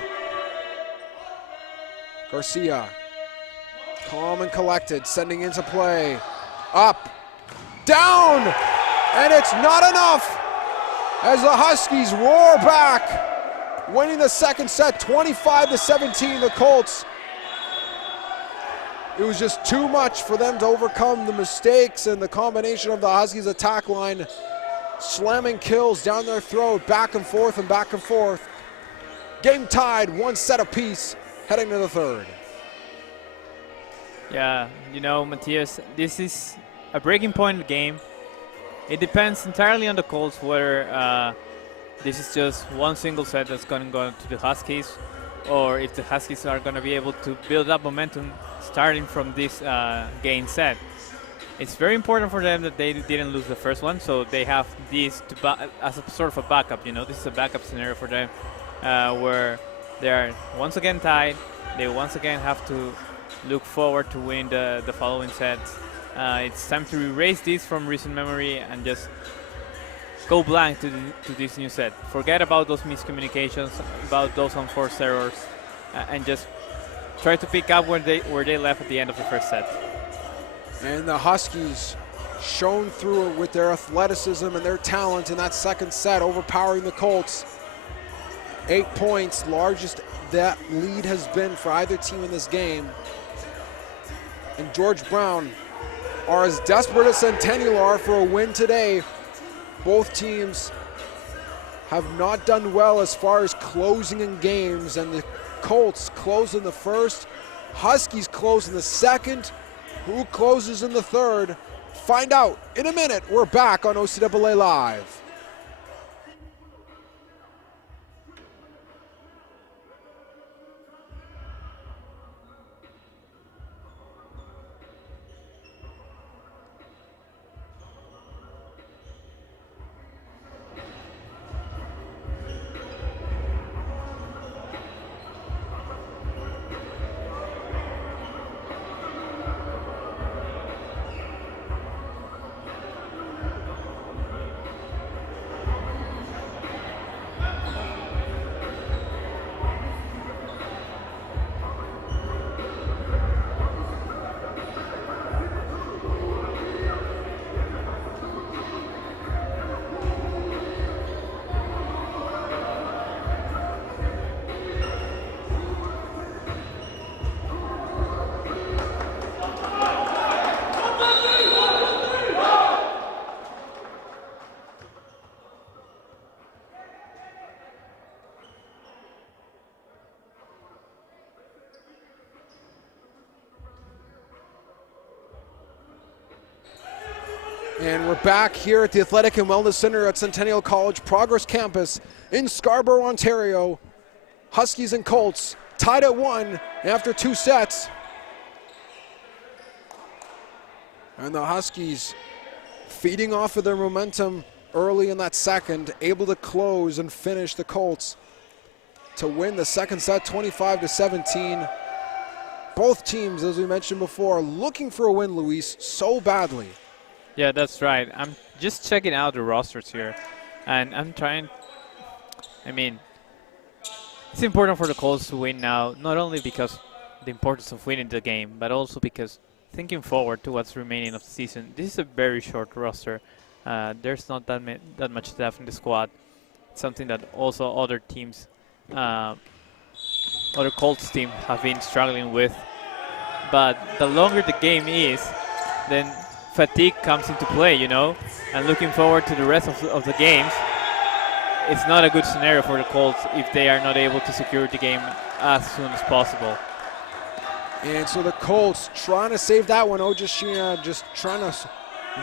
Garcia, calm and collected, sending into play. Up, down, and it's not enough as the Huskies roar back, winning the second set 25-17. The Colts, it was just too much for them to overcome the mistakes and the combination of the Huskies attack line, slamming kills down their throat, back and forth and back and forth. Game tied, 1 set apiece, heading to the third. Yeah, you know, Matthias, this is a breaking point in the game. It depends entirely on the Colts whether this is just one single set that's going to go to the Huskies, or if the Huskies are going to be able to build up momentum starting from this game set. It's very important for them that they didn't lose the first one, so they have this as a sort of a backup. You know, this is a backup scenario for them where they are once again tied. They once again have to look forward to win the following sets. It's time to erase this from recent memory and just go blank to this new set. Forget about those miscommunications, about those unforced errors, and just try to pick up where they left at the end of the first set. And the Huskies shone through it with their athleticism and their talent in that second set, overpowering the Colts. 8 points, largest that lead has been for either team in this game. And George Brown are as desperate as Centennial are for a win today. Both teams have not done well as far as closing in games, and the Colts close in the first, Huskies close in the second. Who closes in the third? Find out in a minute. We're back on OCAA Live. And we're back here at the Athletic and Wellness Center at Centennial College Progress Campus in Scarborough, Ontario. Huskies and Colts tied at 1 after 2 sets. And the Huskies feeding off of their momentum early in that second, able to close and finish the Colts to win the second set 25-17. Both teams, as we mentioned before, looking for a win, Luis, so badly. Yeah, that's right. I'm just checking out the rosters here, and I'm trying. I mean, it's important for the Colts to win now, not only because the importance of winning the game, but also because thinking forward to what's remaining of the season. This is a very short roster. There's not that much depth in the squad. It's something that also other teams, other Colts teams have been struggling with. But the longer the game is, then fatigue comes into play, you know, and looking forward to the rest of the games, it's not a good scenario for the Colts if they are not able to secure the game as soon as possible. And so the Colts trying to save that one. Ojashina just trying to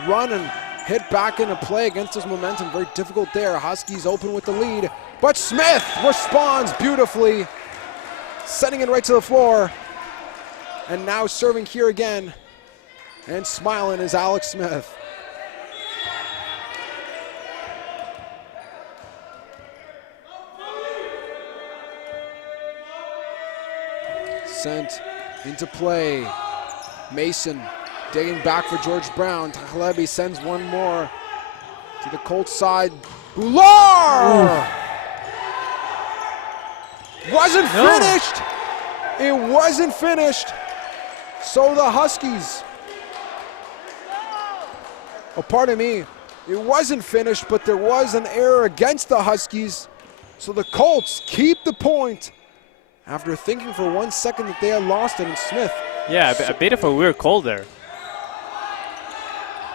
run and hit back into play against his momentum. Very difficult there. Huskies open with the lead, but Smith responds beautifully, sending it right to the floor. And now serving here again. And smiling is Alex Smith. Sent into play. Mason digging back for George Brown. Takalebi sends one more to the Colts side. Boulard! Wasn't finished! It wasn't finished. So the Huskies, oh, pardon me, it wasn't finished, but there was an error against the Huskies. So the Colts keep the point after thinking for 1 second that they had lost it. And Smith. Yeah, a bit of a weird call there.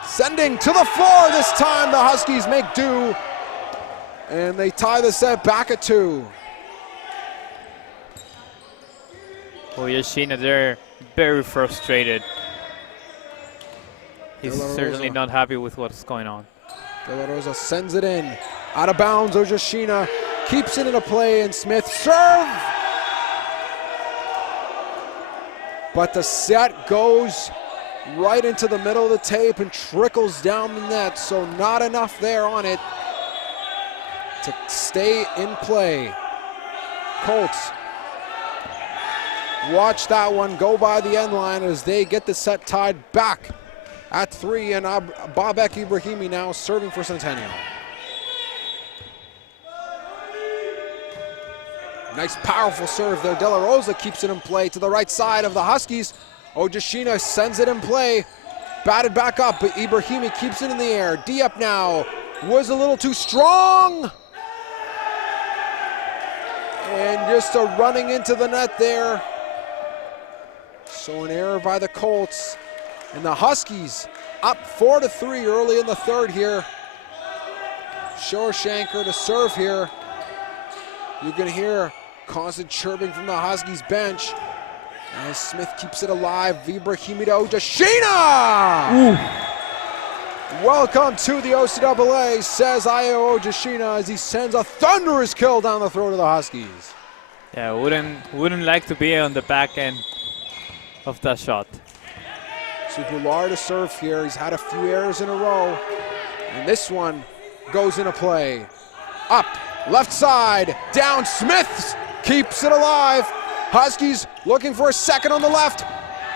Sending to the floor this time. The Huskies make do. And they tie the set back at 2. Oyashina there, very frustrated. He's certainly not happy with what's going on. De La Rosa sends it in. Out of bounds, Ojashina keeps it into play, and Smith serve! But the set goes right into the middle of the tape and trickles down the net, so not enough there on it to stay in play. Colts watch that one go by the end line as they get the set tied back at 3, and Babek Ibrahimi now serving for Centennial. Nice powerful serve there. De La Rosa keeps it in play to the right side of the Huskies. Ojashina sends it in play. Batted back up, but Ibrahimi keeps it in the air. Diop now was a little too strong. And just a running into the net there. So an error by the Colts. And the Huskies up 4-3 early in the third here. Shorshanker to serve here. You can hear constant chirping from the Huskies bench. As Smith keeps it alive. Ibrahimi to Ojashina! Welcome to the OCAA, says Ayo Ojashina as he sends a thunderous kill down the throat of the Huskies. Yeah, wouldn't like to be on the back end of that shot. So Boulard to serve here. He's had a few errors in a row. And this one goes into play. Up, left side, down, Smith keeps it alive. Huskies looking for a second on the left.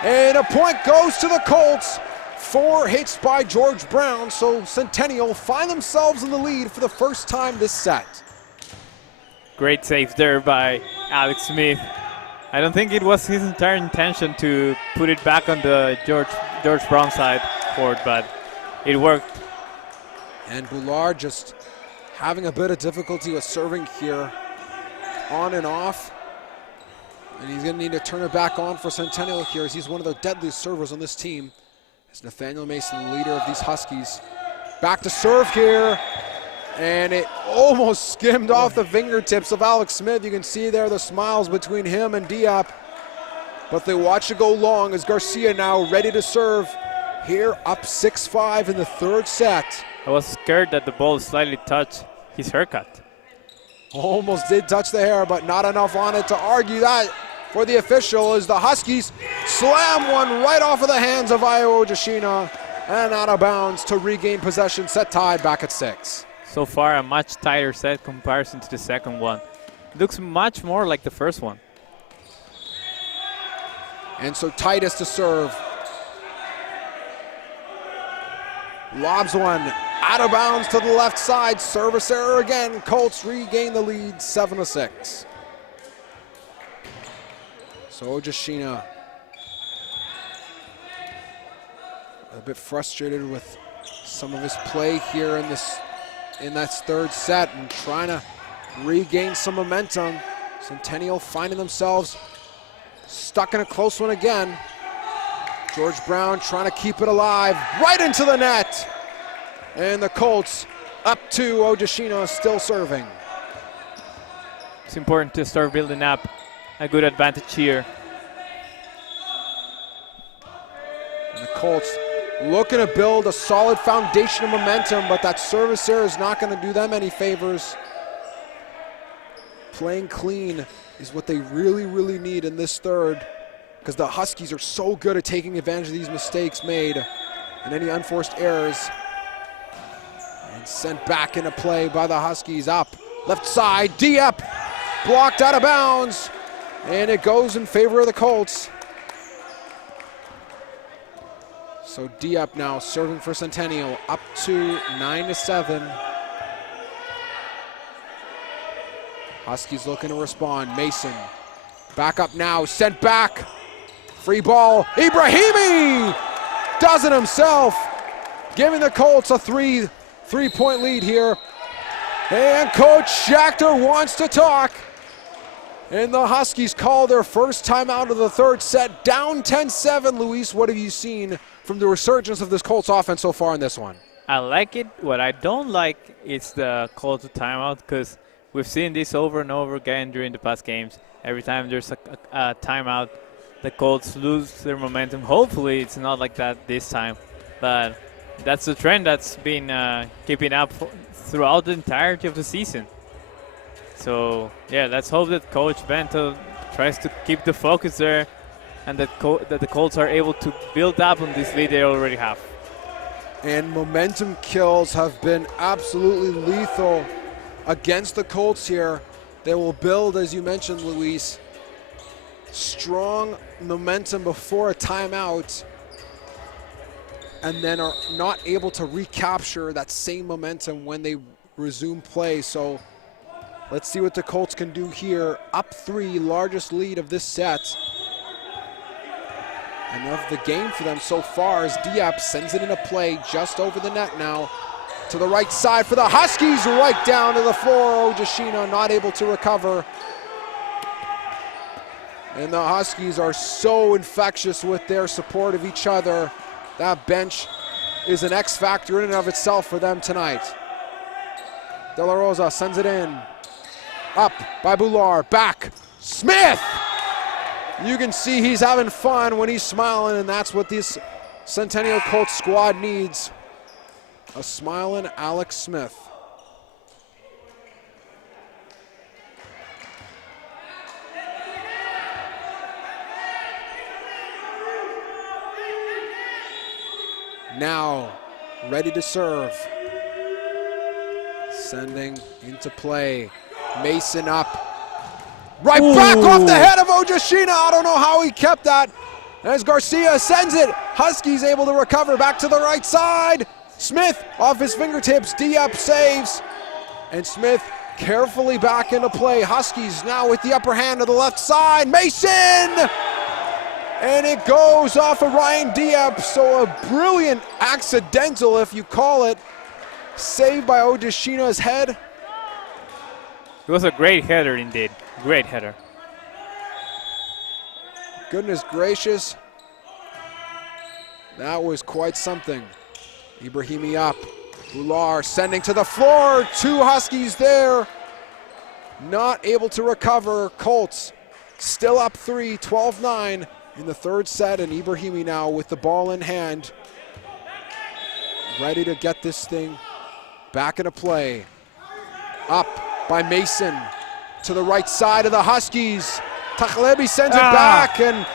And a point goes to the Colts. 4 hits by George Brown, so Centennial find themselves in the lead for the first time this set. Great save there by Alex Smith. I don't think it was his entire intention to put it back on the George Brown side court, but it worked. And Boulard just having a bit of difficulty with serving here, on and off. And he's going to need to turn it back on for Centennial here, as he's one of the deadliest servers on this team. It's Nathaniel Mason, the leader of these Huskies. Back to serve here. And it almost skimmed off the fingertips of Alex Smith. You can see there the smiles between him and Diop. But they watch it go long as Garcia now ready to serve. Here up 6-5 in the third set. I was scared that the ball slightly touched his haircut. Almost did touch the hair, but not enough on it to argue that for the official, as the Huskies slam one right off of the hands of Ayo Ojashina and out of bounds to regain possession, set tied back at 6. So far, a much tighter set comparison to the second one. It looks much more like the first one. And so Titus to serve. Lobs one out of bounds to the left side. Service error again. Colts regain the lead 7-6. So Ojashina a bit frustrated with some of his play here in that third set and trying to regain some momentum. Centennial finding themselves stuck in a close one again. George Brown trying to keep it alive, right into the net. And the Colts up to Ojashina, still serving. It's important to start building up a good advantage here. And the Colts looking to build a solid foundation of momentum, but that service error is not going to do them any favors. Playing clean is what they really, really need in this third, because the Huskies are so good at taking advantage of these mistakes made and any unforced errors. And sent back into play by the Huskies. Up, left side, Diop, blocked out of bounds, and it goes in favor of the Colts. So Diop now serving for Centennial, up to 9-7. Huskies looking to respond. Mason back up now, sent back. Free ball, Ibrahimi does it himself, giving the Colts a three-point lead here. And Coach Schachter wants to talk. And the Huskies call their first timeout of the third set, down 10-7. Luis, what have you seen from the resurgence of this Colts offense so far in this one? I like it. What I don't like is the call to timeout, because we've seen this over and over again during the past games. Every time there's a timeout, the Colts lose their momentum. Hopefully it's not like that this time, but that's the trend that's been keeping up throughout the entirety of the season. So yeah, let's hope that Coach Bento tries to keep the focus there, and that the Colts are able to build up on this lead they already have. And momentum kills have been absolutely lethal against the Colts here. They will build, as you mentioned, Luis, strong momentum before a timeout, and then are not able to recapture that same momentum when they resume play. So let's see what the Colts can do here. Up 3, largest lead of this set. And of the game for them so far as Diep sends it into play just over the net now. To the right side for the Huskies, right down to the floor. Ojashina not able to recover. And the Huskies are so infectious with their support of each other. That bench is an X factor in and of itself for them tonight. De La Rosa sends it in. Up by Boulard, back, Smith! You can see he's having fun when he's smiling, and that's what this Centennial Colts squad needs. A smiling Alex Smith. Now, ready to serve. Sending into play. Mason up. Right back off the head of Ojashina. I don't know how he kept that. As Garcia sends it. Huskies able to recover back to the right side. Smith off his fingertips. Diep saves. And Smith carefully back into play. Huskies now with the upper hand to the left side. Mason! And it goes off of Ryan Diep. So a brilliant accidental, if you call it, saved by Ojashina's head. It was a great header indeed. Great header. Goodness gracious. That was quite something. Ibrahimi up. Boulard sending to the floor. Two Huskies there. Not able to recover. Colts still up 3, 12-9 in the third set. And Ibrahimi now with the ball in hand. Ready to get this thing back into play. Up by Mason to the right side of the Huskies. Takhlebi sends it back, and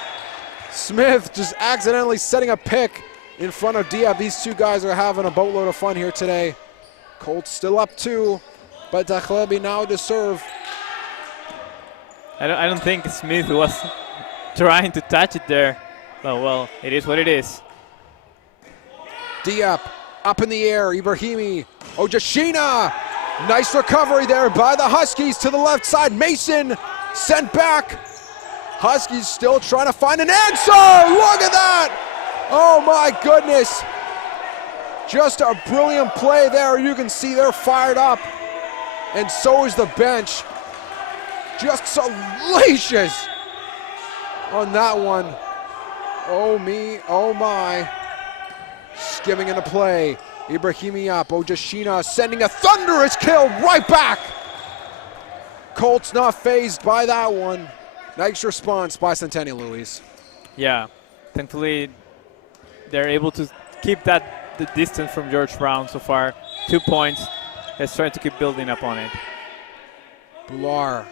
Smith just accidentally setting a pick in front of Diep. These two guys are having a boatload of fun here today. Colts still up 2, but Takhlebi now to serve. I don't think Smith was trying to touch it there. But well, it is what it is. Diep up in the air. Ibrahimi. Ojashina. Nice recovery there by the Huskies to the left side. Mason sent back. Huskies still trying to find an answer. Look at that. Oh my goodness. Just a brilliant play there. You can see they're fired up. And so is the bench. Just salacious on that one. Oh me, oh my. Skimming into play. Ibrahimi up. Ojashina sending a thunderous kill right back. Colts not fazed by that one. Nice response by Centennial, Luis. Yeah, thankfully they're able to keep the distance from George Brown so far. 2 points. Let's try to keep building up on it. Boulard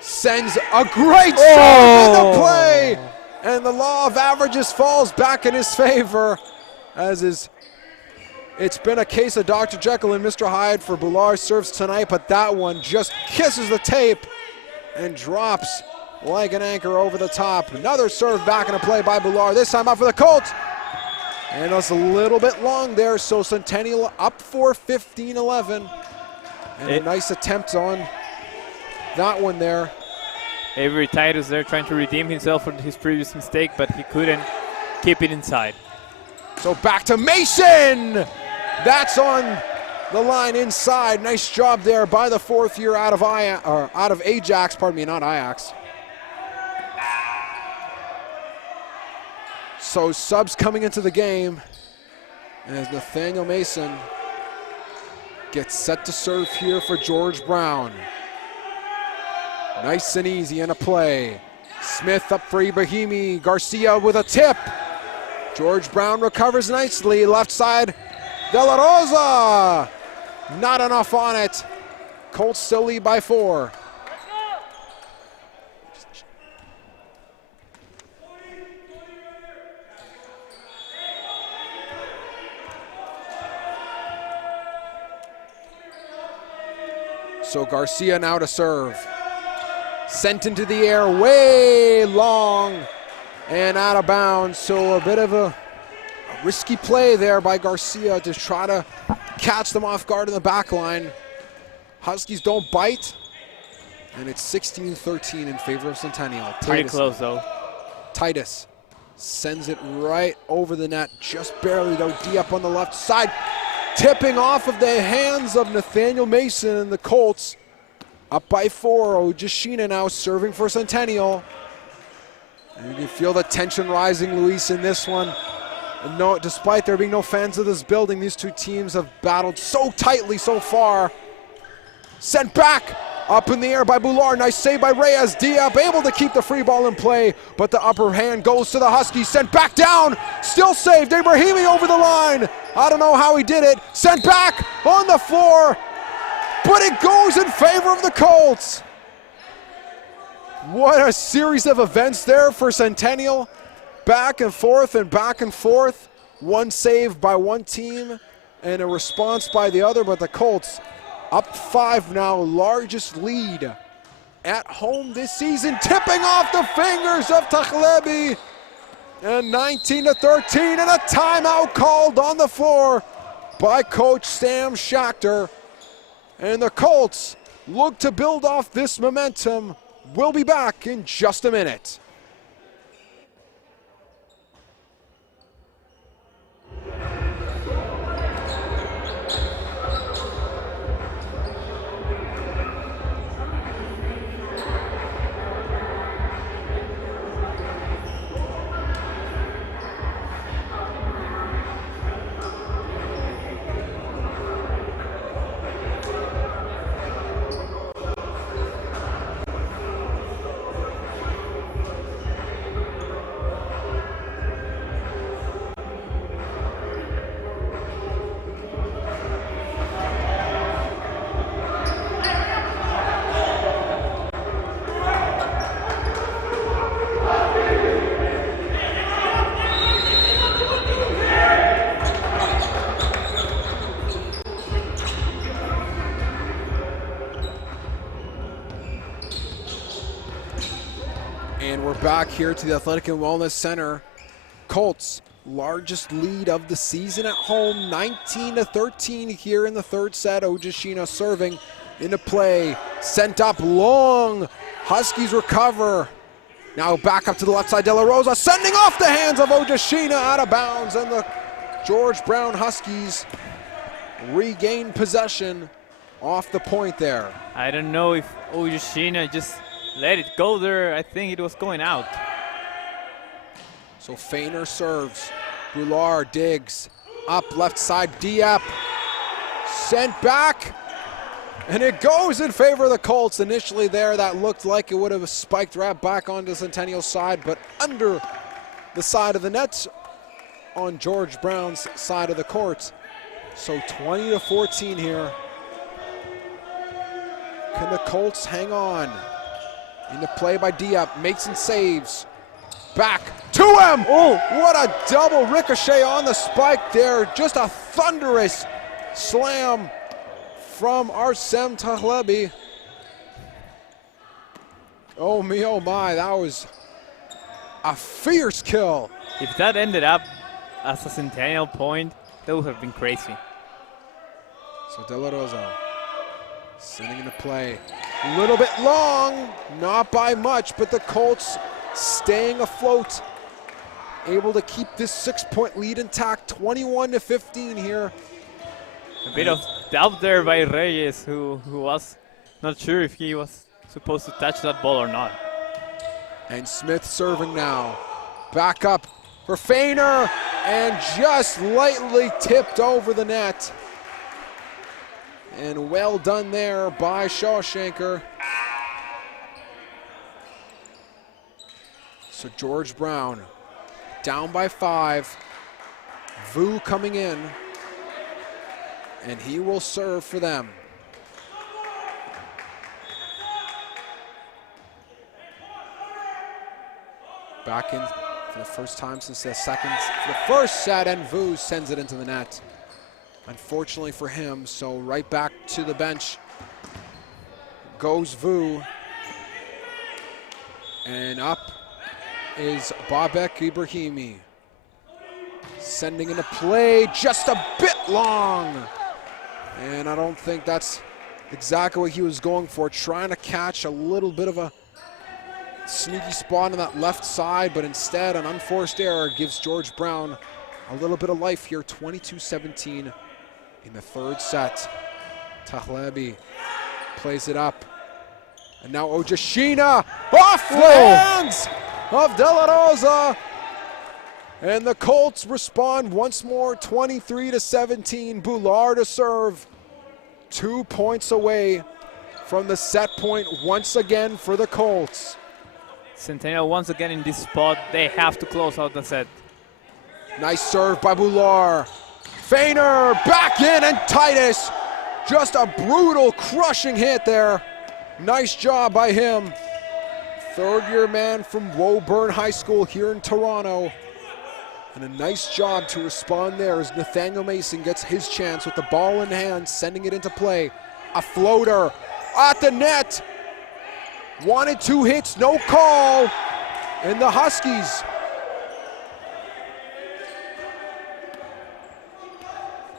sends a great serve into play. And the law of averages falls back in his favor, as it's been a case of Dr. Jekyll and Mr. Hyde for Boulard's serves tonight, but that one just kisses the tape and drops like an anchor over the top. Another serve back into play by Boulard, this time up for the Colts. And it was a little bit long there, so Centennial up for 15-11. And a nice attempt on that one there. Avery Titus there trying to redeem himself from his previous mistake, but he couldn't keep it inside. So back to Mason. That's on the line inside. Nice job there by the fourth year out of Ajax, pardon me, not Ajax. So subs coming into the game as Nathaniel Mason gets set to serve here for George Brown. Nice and easy in a play. Smith up for Ibrahimi. Garcia with a tip. George Brown recovers nicely. Left side, De La Rosa. Not enough on it. Colts still lead by 4. So Garcia now to serve. Sent into the air way long and out of bounds. So a bit of a risky play there by Garcia to try to catch them off guard in the back line. Huskies don't bite. And it's 16-13 in favor of Centennial. Pretty close though. Titus Sends it right over the net, just barely though. Diep on the left side, tipping off of the hands of Nathaniel Mason and the Colts. Up by 4, Ojashina now serving for Centennial. And you can feel the tension rising, Luis, in this one. And no, despite there being no fans of this building, these two teams have battled so tightly so far. Sent back, up in the air by Boulard. Nice save by Reyes. Diep able to keep the free ball in play, but the upper hand goes to the Huskies. Sent back down, still saved. Ibrahimi over the line. I don't know how he did it. Sent back on the floor, but it goes in favor of the Colts. What a series of events there for Centennial. Back and forth and back and forth. One save by one team and a response by the other, but the Colts up 5 now, largest lead at home this season, tipping off the fingers of Takhlebi. And 19-13, and a timeout called on the floor by Coach Sam Schachter. And the Colts look to build off this momentum. We'll be back in just a minute. And we're back here to the Athletic and Wellness Center. Colts, largest lead of the season at home, 19-13 here in the third set. Ojashina serving into play, sent up long. Huskies recover. Now back up to the left side, De La Rosa sending off the hands of Ojashina out of bounds, and the George Brown Huskies regain possession off the point there. I don't know if Ojashina just let it go there. I think it was going out. So Feiner serves. Boulard digs. Up left side, Diep. Sent back. And it goes in favor of the Colts. Initially there, that looked like it would have spiked right back onto Centennial's side, but under the side of the net on George Brown's side of the court. So 20-14 here. Can the Colts hang on? Into play by Diep, Mason saves. Back to him! Oh, what a double ricochet on the spike there. Just a thunderous slam from Arsem Takhlebi. Oh me, oh my, that was a fierce kill. If that ended up as a Centennial point, that would have been crazy. So De La Rosa sending into play. A little bit long, not by much, but the Colts staying afloat. Able to keep this 6-point lead intact, 21-15 here. A bit of doubt there by Reyes, who was not sure if he was supposed to touch that ball or not. And Smith serving now. Back up for Feiner, and just lightly tipped over the net. And well done there by Shawshanker. So George Brown down by 5. Vu coming in, and he will serve for them. Back in for the first time since the first set, and Vu sends it into the net. Unfortunately for him, so right back to the bench goes Vu. And up is Babek Ibrahimi. Sending into play, just a bit long. And I don't think that's exactly what he was going for, trying to catch a little bit of a sneaky spot on that left side, but instead an unforced error gives George Brown a little bit of life here. 22-17 in the third set. Tahlebi plays it up. And now Ojashina off the hands of De La Rosa. And the Colts respond once more, 23-17. Boulard to serve. 2 points away from the set point once again for the Colts. Centennial once again in this spot. They have to close out the set. Nice serve by Boulard. Feiner back in, and Titus. Just a brutal, crushing hit there. Nice job by him. Third-year man from Woburn High School here in Toronto. And a nice job to respond there as Nathaniel Mason gets his chance with the ball in hand, sending it into play. A floater at the net. Wanted 2 hits, no call. And the Huskies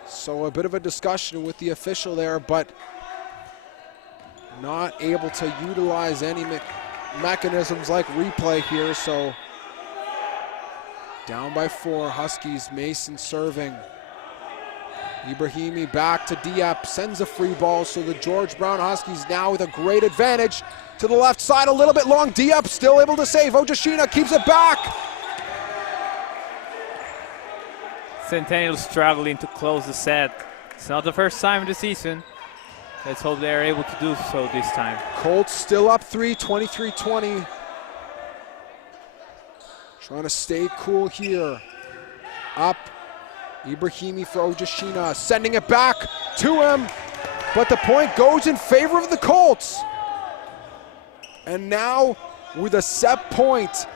so a bit of a discussion with the official there, but not able to utilize any mechanisms like replay here. So down by 4, Huskies. Mason serving. Ibrahimi back to Diep, sends a free ball, so the George Brown Huskies now with a great advantage to the left side, a little bit long. Diep still able to save. Ojashina keeps it back. Centennial struggling to close the set. It's not the first time in the season. Let's hope they are able to do so this time. Colts still up 3, 23-20. Trying to stay cool here. Up. Ibrahimi for Ojashina, sending it back to him, but the point goes in favor of the Colts. And now with a set point,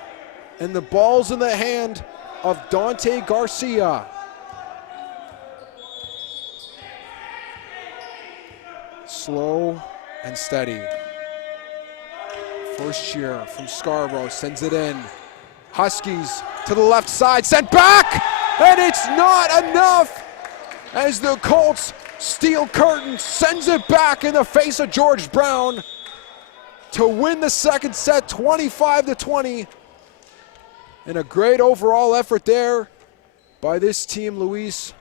and the ball's in the hand of Dante Garcia. Slow and steady. First year from Scarborough sends it in. Huskies to the left side, sent back, and it's not enough as the Colts steel curtain sends it back in the face of George Brown to win the second set 25-20. And a great overall effort there by this team, Luis.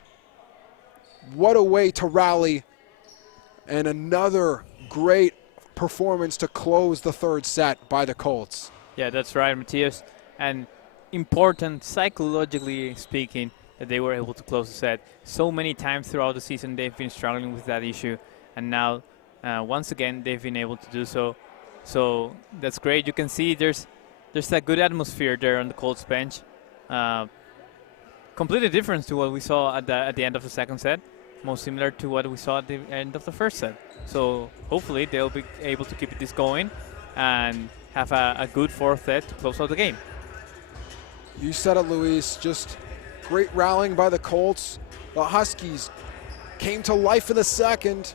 What a way to rally, and another great performance to close the third set by the Colts. Yeah, that's right, Matthias. And important, psychologically speaking, that they were able to close the set. So many times throughout the season they've been struggling with that issue, and now once again they've been able to do so. So that's great. You can see there's a good atmosphere there on the Colts bench. Completely different to what we saw at the end of the second set. Most similar to what we saw at the end of the first set. So hopefully they'll be able to keep this going and have a good fourth set to close out the game. You said it, Luis. Just great rallying by the Colts. The Huskies came to life in the second,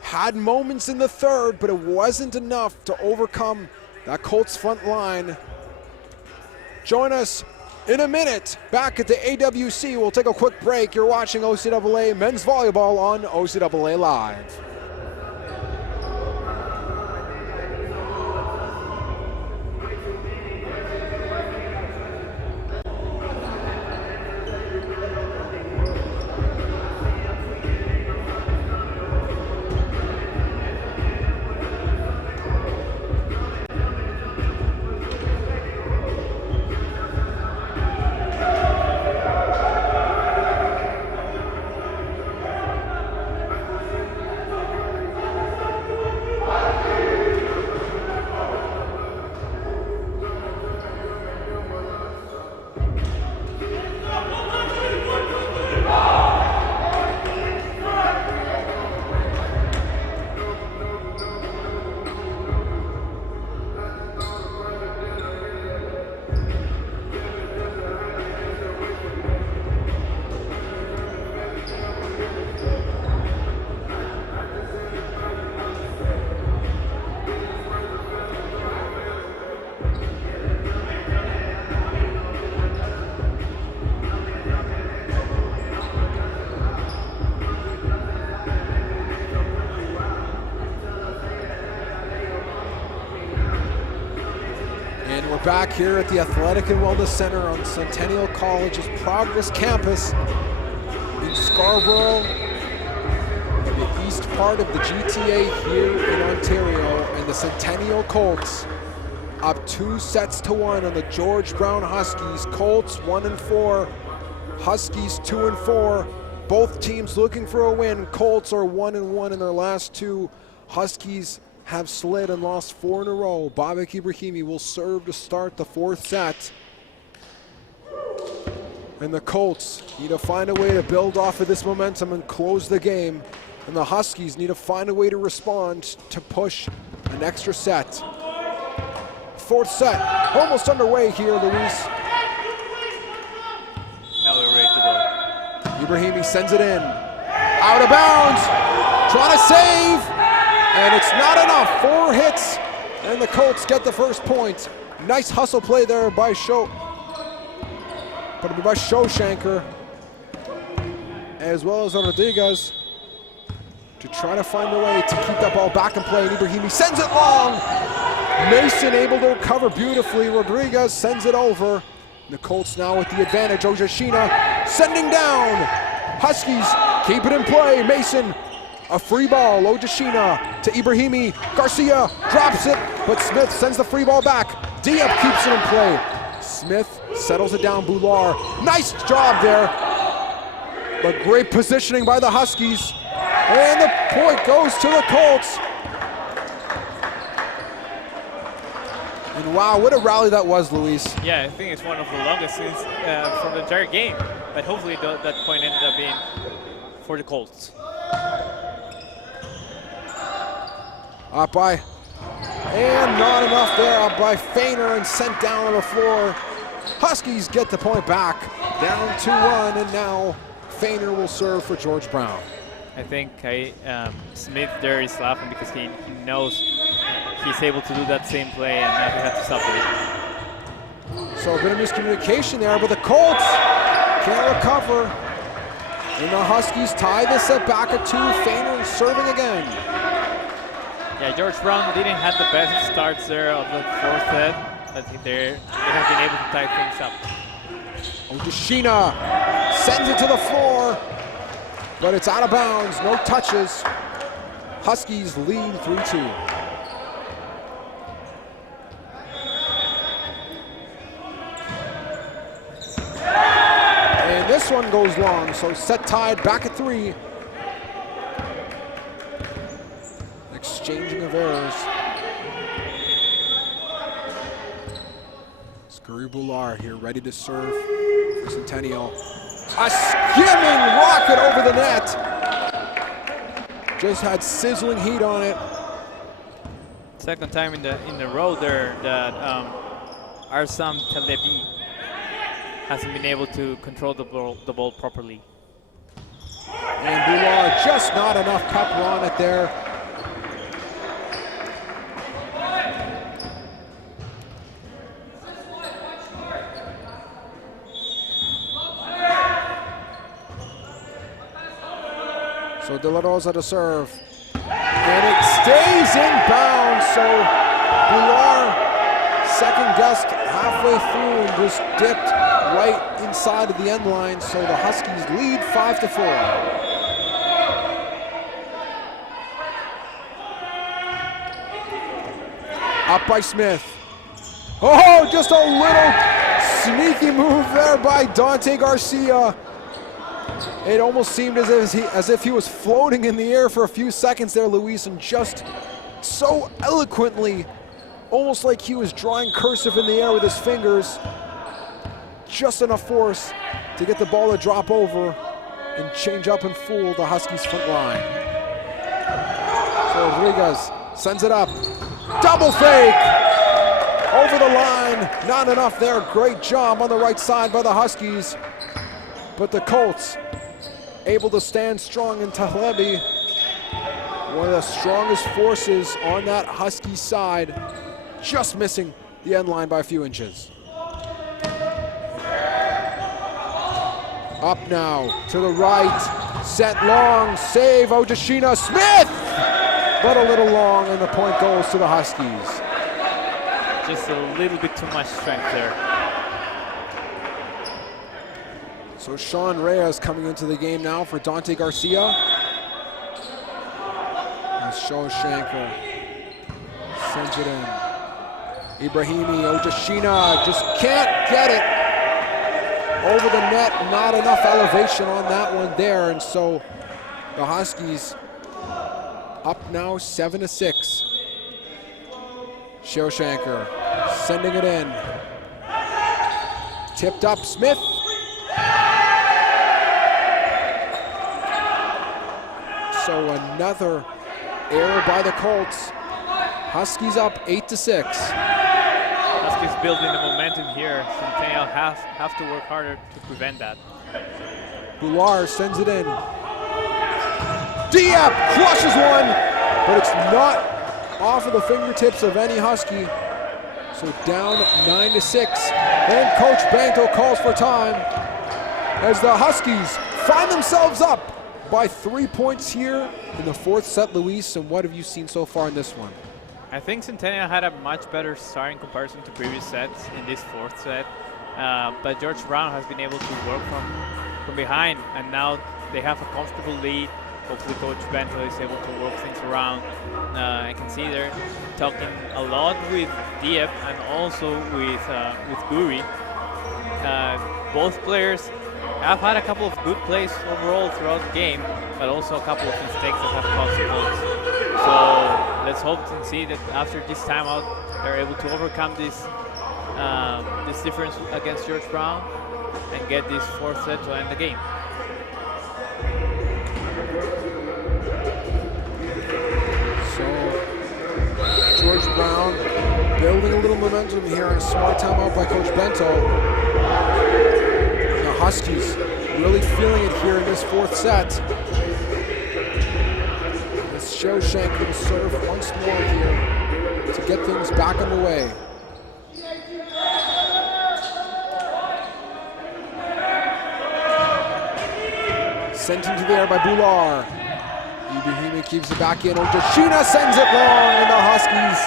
had moments in the third, but it wasn't enough to overcome that Colts front line. Join us in a minute back at the AWC. We'll take a quick break. You're watching OCAA Men's Volleyball on OCAA Live. back here at the Athletic and Wellness Center on Centennial College's Progress campus in Scarborough, in the east part of the GTA here in Ontario, and the Centennial Colts up 2-1 on the George Brown Huskies. Colts 1-4, Huskies 2-4. Both teams looking for a win. Colts are 1-1 in their last two. Huskies have slid and lost 4 in a row. Babak Ibrahimi will serve to start the fourth set. And the Colts need to find a way to build off of this momentum and close the game. And the Huskies need to find a way to respond to push an extra set. Fourth set, almost underway here, Luis. Now we're ready to go. Ibrahimi sends it in. Out of bounds, trying to save, and it's not enough. 4 hits, and the Colts get the first point. Nice hustle play there by Showshanker, as well as Rodriguez, to try to find a way to keep that ball back in play. And Ibrahimi sends it long. Mason able to recover beautifully. Rodriguez sends it over. The Colts now with the advantage. Ojashina sending down. Huskies keep it in play. Mason, a free ball. Ojashina to Ibrahimi. Garcia drops it, but Smith sends the free ball back. Diop keeps it in play. Smith settles it down. Boular, nice job there. But great positioning by the Huskies. And the point goes to the Colts. And wow, what a rally that was, Luis. Yeah, I think it's one of the longest since from the entire game. But hopefully that point ended up being for the Colts. Up by, and not enough there, up by Feiner and sent down on the floor. Huskies get the point back, down 2-1, and now Feiner will serve for George Brown. I think Smith there is laughing because he knows he's able to do that same play, and now he has to suffer it. So a bit of miscommunication there, but the Colts can't recover. And the Huskies tie this set back at 2. Feiner serving again. Yeah, George Brown didn't have the best starts there of the fourth set. I think they have been able to tie things up. Ojashina sends it to the floor, but it's out of bounds, no touches. Huskies lead 3-2. And this one goes long, so set tied back at 3. Exchanging of errors. Scurry Boular here, ready to serve for Centennial. A skimming rocket over the net. Just had sizzling heat on it. Second time in the row there that Arsam Talebi hasn't been able to control the ball properly. And Boular just not enough pepper on it there. So De La Rosa to serve. And it stays in bounds. So Boular second-guessed halfway through and just dipped right inside of the end line. So the Huskies lead 5-4. Up by Smith. Oh, just a little sneaky move there by Dante Garcia. It almost seemed as if he was floating in the air for a few seconds there, Luis, and just so eloquently, almost like he was drawing cursive in the air with his fingers. Just enough force to get the ball to drop over and change up and fool the Huskies front line. So Rodriguez sends it up. Double fake! Over the line, not enough there. Great job on the right side by the Huskies. But the Colts able to stand strong in Talebi, one of the strongest forces on that Husky side, just missing the end line by a few inches. Up now to the right, set long, save Ojashina, Smith! But a little long, and the point goes to the Huskies. just a little bit too much strength there. So Sean Reyes coming into the game now for Dante Garcia. As Shoshanker sends it in. Ibrahimi Ojashina just can't get it over the net. Not enough elevation on that one there, and so the Huskies up now 7-6. Shoshanker sending it in. Tipped up, Smith. So another error by the Colts. Huskies up 8-6. Huskies building the momentum here. Centennial have to work harder to prevent that. Boulard sends it in. Diep crushes one, but it's not off of the fingertips of any Husky. So down 9-6. And Coach Banto calls for time as the Huskies find themselves up by 3 points here in the fourth set. Luis, and what have you seen so far in this one? I think Centennial had a much better start in comparison to previous sets in this fourth set, but George Brown has been able to work from behind, and now they have a comfortable lead. Hopefully Coach Bento is able to work things around. I can see they're talking a lot with Diep and also with Guri. Both players have had a couple of good plays overall throughout the game, but also a couple of mistakes that have caused goals. So let's hope and see that after this timeout, they're able to overcome this difference against George Brown and get this fourth set to end the game. So George Brown building a little momentum here, and a smart timeout by Coach Bento. The Huskies really feeling it here in this fourth set. As Shoshanker will serve once more here to get things back underway. Sent into the air by Boulard. Ibrahimi keeps it back in. Ojashina sends it long, and the Huskies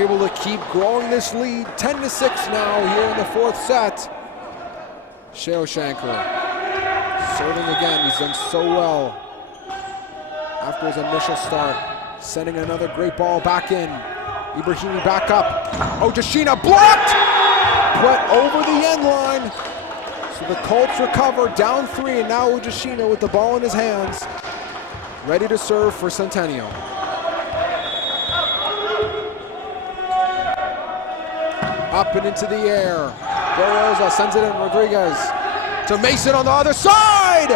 able to keep growing this lead. 10-6 now here in the fourth set. Shoshanker serving again. He's done so well after his initial start. Sending another great ball back in. Ibrahimi back up. Ojashina blocked, but over the end line. So the Colts recover, down 3, and now Ojashina with the ball in his hands, ready to serve for Centennial. Up and into the air. Barroza sends it in. Rodriguez to Mason on the other side.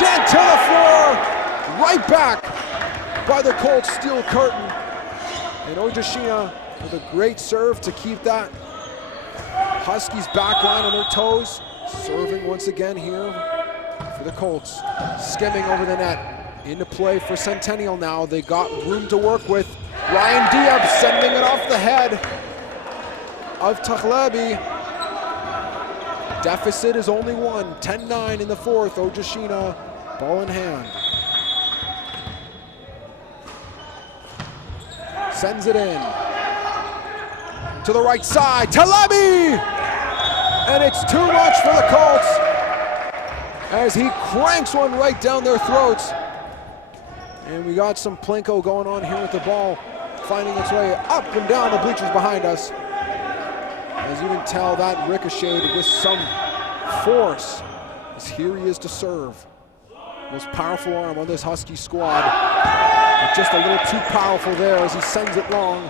Sent to the floor. Right back by the Colts steel curtain. And Ojashina with a great serve to keep that Huskies back line on their toes. Serving once again here for the Colts. Skimming over the net. Into play for Centennial now. They got room to work with. Ryan Diep sending it off the head of Taghlabi. Deficit is only one. 10-9 in the fourth. Ojashina, ball in hand. Sends it in. To the right side. Taghlabi! And it's too much for the Colts as he cranks one right down their throats. And we got some plinko going on here with the ball, finding its way up and down the bleachers behind us. As you can tell, that ricocheted with some force. As here he is to serve. Most powerful arm on this Husky squad. But just a little too powerful there as he sends it long.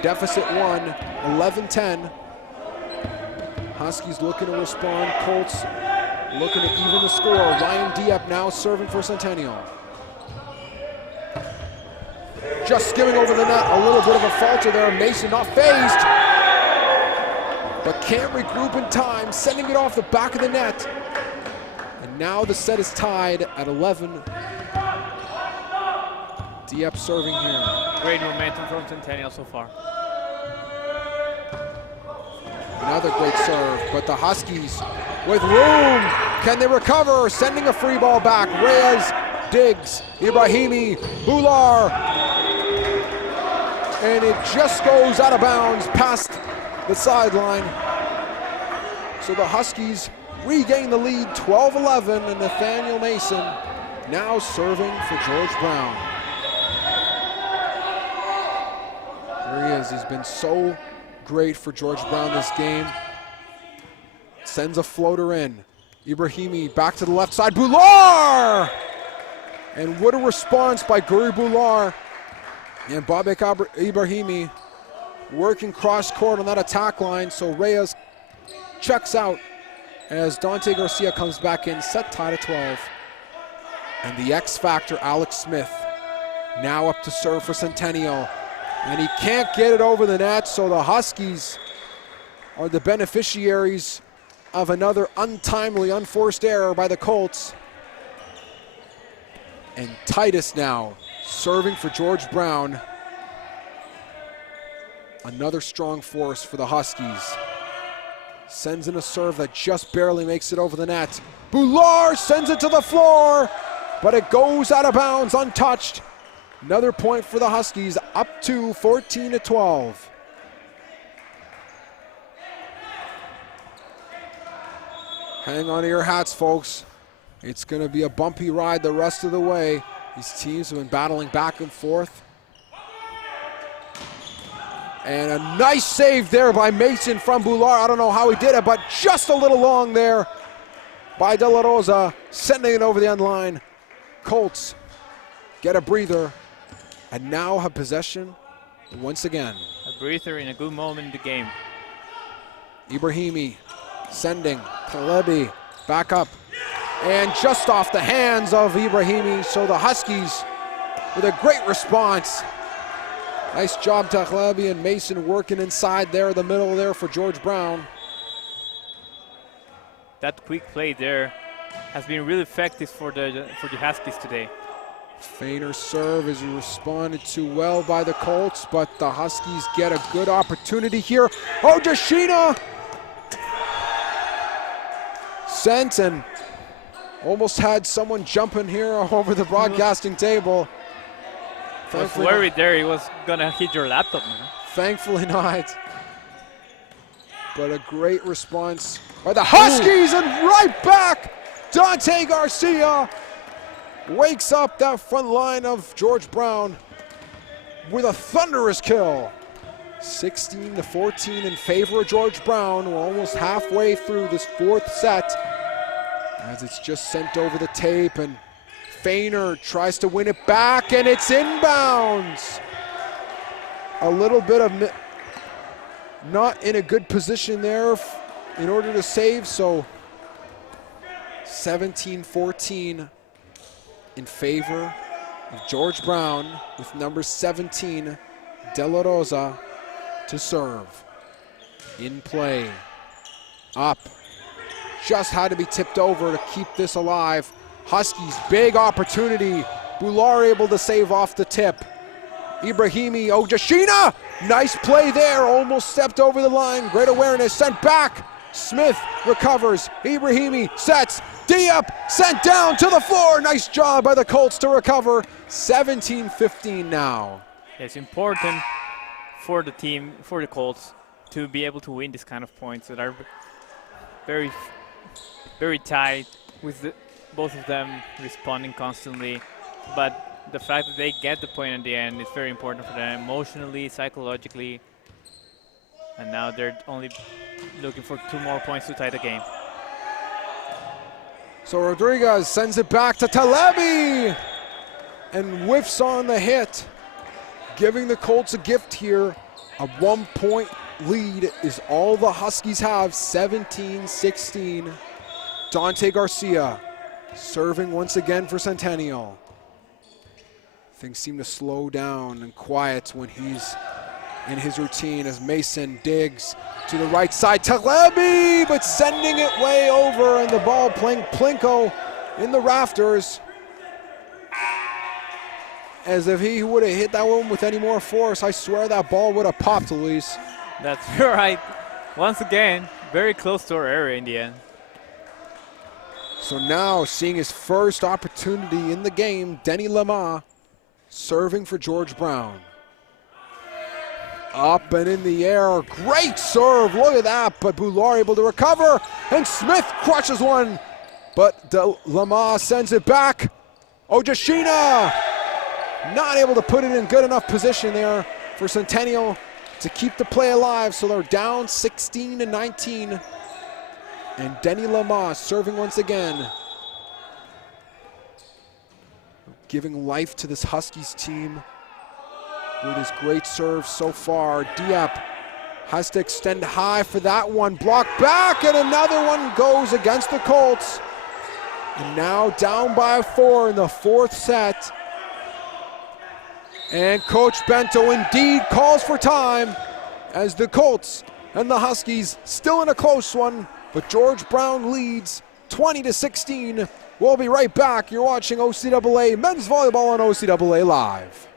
Deficit 1, 11-10. Huskies looking to respond. Colts looking to even the score. Ryan Diep now serving for Centennial. Just skimming over the net. A little bit of a falter there. Mason not phased, but can't regroup in time. Sending it off the back of the net. And now the set is tied at 11. Diep serving here. Great momentum from Centennial so far. Another great serve, but the Huskies with room. Can they recover? Sending a free ball back. Reyes digs. Ibrahimi, Boulard. and it just goes out of bounds past the sideline. So the Huskies regain the lead 12-11, and Nathaniel Mason now serving for George Brown. There he is. He's been so great for George Brown this game. Sends a floater in. Ibrahimi back to the left side. Boular! And what a response by Guri Boular. And Babek Ibrahimi working cross court on that attack line. So Reyes checks out as Dante Garcia comes back in, set tied at 12. And the X factor, Alex Smith, now up to serve for Centennial. And he can't get it over the net, so the Huskies are the beneficiaries of another untimely, unforced error by the Colts. And Titus now serving for George Brown. Another strong force for the Huskies. Sends in a serve that just barely makes it over the net. Boular sends it to the floor, but it goes out of bounds untouched. Another point for the Huskies, up to 14-12. Hang on to your hats, folks. It's going to be a bumpy ride the rest of the way. These teams have been battling back and forth. And a nice save there by Mason from Boular. I don't know how he did it, but just a little long there by De La Rosa, sending it over the end line. Colts get a breather and now have possession once again. A breather in a good moment in the game. Ibrahimi sending Talebi back up. And just off the hands of Ibrahimi, so the Huskies with a great response. Nice job, Talebi and Mason working inside there, the middle there for George Brown. That quick play there has been really effective for the Huskies today. Feiner's serve is responded to well by the Colts, but the Huskies get a good opportunity here. Oh, Dashina sent and almost had someone jumping here over the broadcasting table. I was worried there he was gonna hit your laptop. Thankfully not. But a great response by the Huskies. Ooh. And right back, Dante Garcia wakes up that front line of George Brown with a thunderous kill. 16-14 in favor of George Brown. We're almost halfway through this fourth set as it's just sent over the tape, and Feiner tries to win it back, and it's inbounds. A little bit of not in a good position there in order to save, so 17-14 in favor of George Brown with number 17, De La Rosa, to serve. In play, up. Just had to be tipped over to keep this alive. Huskies, big opportunity. Boular able to save off the tip. Ibrahimi, Ojashina, nice play there. Almost stepped over the line. Great awareness, sent back. Smith recovers. Ibrahimi sets. D-up, sent down to the floor. Nice job by the Colts to recover. 17-15 now. It's important for the team, for the Colts, to be able to win this kind of points that are very, very tight with both of them responding constantly. But the fact that they get the point at the end is very important for them emotionally, psychologically. And now they're only looking for 2 more points to tie the game. So Rodriguez sends it back to Talebi and whiffs on the hit, giving the Colts a gift here. A 1-point lead is all the Huskies have, 17-16. Dante Garcia serving once again for Centennial. Things seem to slow down and quiet when he's in his routine as Mason digs to the right side. Talebi, but sending it way over, and the ball playing Plinko in the rafters. As if he would have hit that one with any more force, I swear that ball would have popped, Luis. That's right. Once again, very close to our area in the end. So now seeing his first opportunity in the game, Denny Lama serving for George Brown. Up and in the air, great serve, look at that, but Boulard able to recover, and Smith crushes one, but Lama sends it back. Ojashina not able to put it in good enough position there for Centennial to keep the play alive, so they're down 16-19. And Denny Lama serving once again, giving life to this Huskies team with his great serve so far. Diep has to extend high for that one. Blocked back, and another one goes against the Colts. And now down by 4 in the 4th set. And Coach Bento indeed calls for time as the Colts and the Huskies still in a close one, but George Brown leads 20-16. We'll be right back. You're watching OCAA Men's Volleyball on OCAA Live.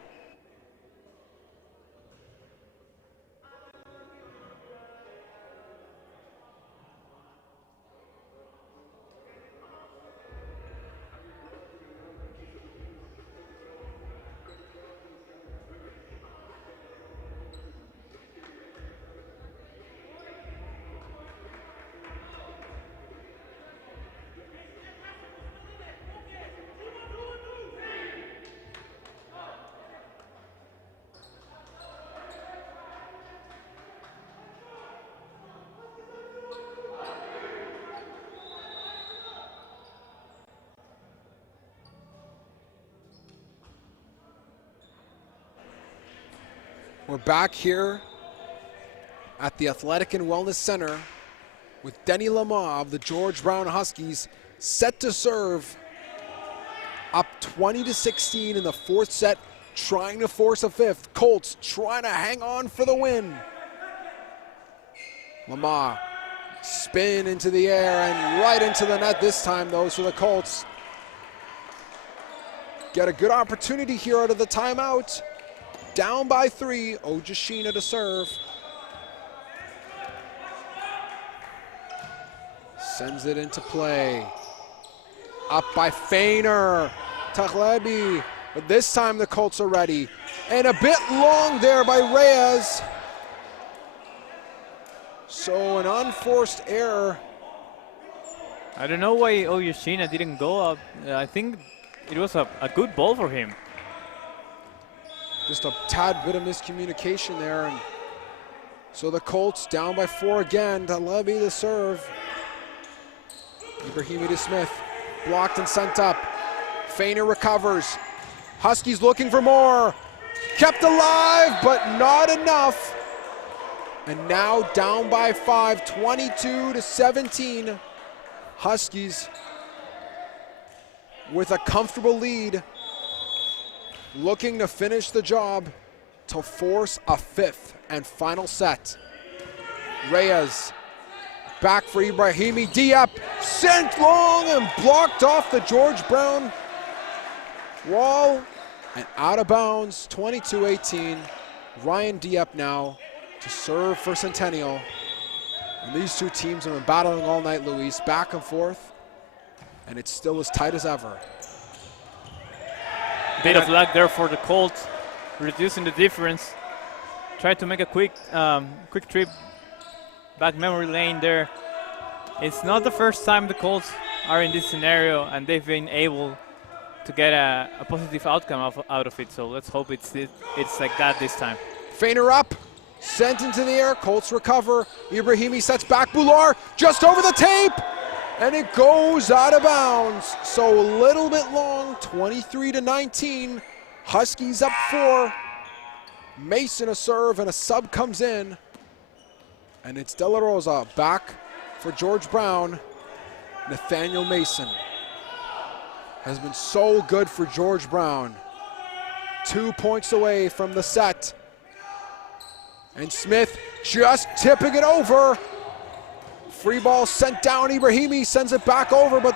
We're back here at the Athletic and Wellness Center with Denny Lama of the George Brown Huskies set to serve, up 20-16 in the 4th set, trying to force a 5th. Colts trying to hang on for the win. Lama spin into the air and right into the net this time, though, for the Colts. Get a good opportunity here out of the timeout. Down by 3, Ojashina to serve. Sends it into play. Up by Feiner. Tachlebi. But this time the Colts are ready. And a bit long there by Reyes. So an unforced error. I don't know why Ojashina didn't go up. I think it was a good ball for him. Just a tad bit of miscommunication there. And so the Colts down by 4 again. Talebi the serve. Ibrahimi to Smith. Blocked and sent up. Feiner recovers. Huskies looking for more. Kept alive, but not enough. And now down by 5, 22-17. Huskies with a comfortable lead, looking to finish the job to force a 5th and final set. Reyes back for Ibrahimi. Diep sent long and blocked off the George Brown wall and out of bounds. 22-18. Ryan Diep now to serve for Centennial. And these two teams have been battling all night, Luis, back and forth, and it's still as tight as ever. Bit of luck there for the Colts, reducing the difference. Tried to make a quick trip back memory lane there. It's not the first time the Colts are in this scenario, and they've been able to get a positive outcome out of it. So let's hope it's like that this time. Feiner up, sent into the air. Colts recover. Ibrahimi sets back. Boulard just over the tape. And it goes out of bounds. So a little bit long, 23-19. Huskies up 4. Mason a serve and a sub comes in. And it's De La Rosa back for George Brown. Nathaniel Mason has been so good for George Brown. 2 points away from the set. And Smith just tipping it over. Free ball sent down. Ibrahimi sends it back over, but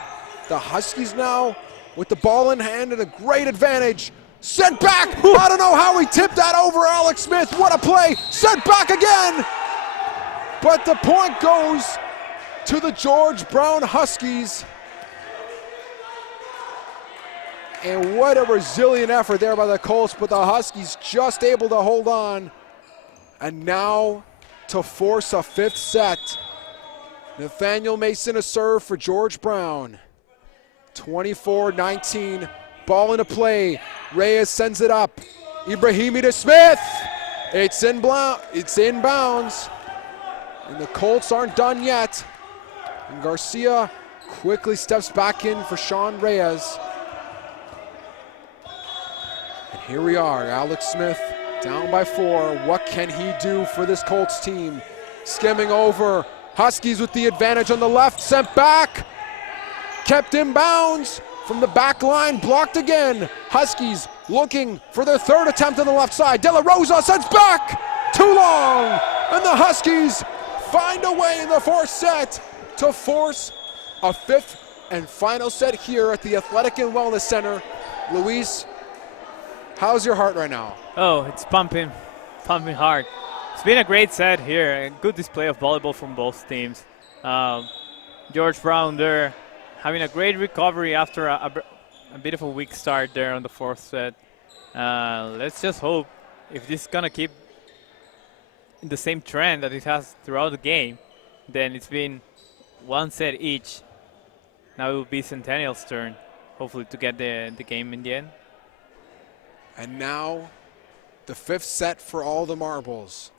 the Huskies now with the ball in hand and a great advantage. Sent back. I don't know how he tipped that over. Alex Smith, what a play. Sent back again. But the point goes to the George Brown Huskies. And what a resilient effort there by the Colts, but the Huskies just able to hold on And now to force a fifth set. Nathaniel Mason a serve for George Brown. 24-19, ball into play. Reyes sends it up. Ibrahimi to Smith. It's inbounds. And the Colts aren't done yet. And Garcia quickly steps back in for Sean Reyes. And here we are, Alex Smith down by 4. What can he do for this Colts team? Skimming over. Huskies with the advantage on the left, sent back. Kept in bounds from the back line, blocked again. Huskies looking for their third attempt on the left side. De La Rosa sends back, too long. And the Huskies find a way in the fourth set to force a fifth and final set here at the Athletic and Wellness Center. Luis, how's your heart right now? Oh, it's pumping hard. It's been a great set here, a good display of volleyball from both teams. George Brown there having a great recovery after a bit of a weak start there on the fourth set. Let's just hope if this is going to keep the same trend that it has throughout the game, then it's been one set each. Now it will be Centennial's turn, hopefully to get the game in the end. And now the fifth set for all the marbles.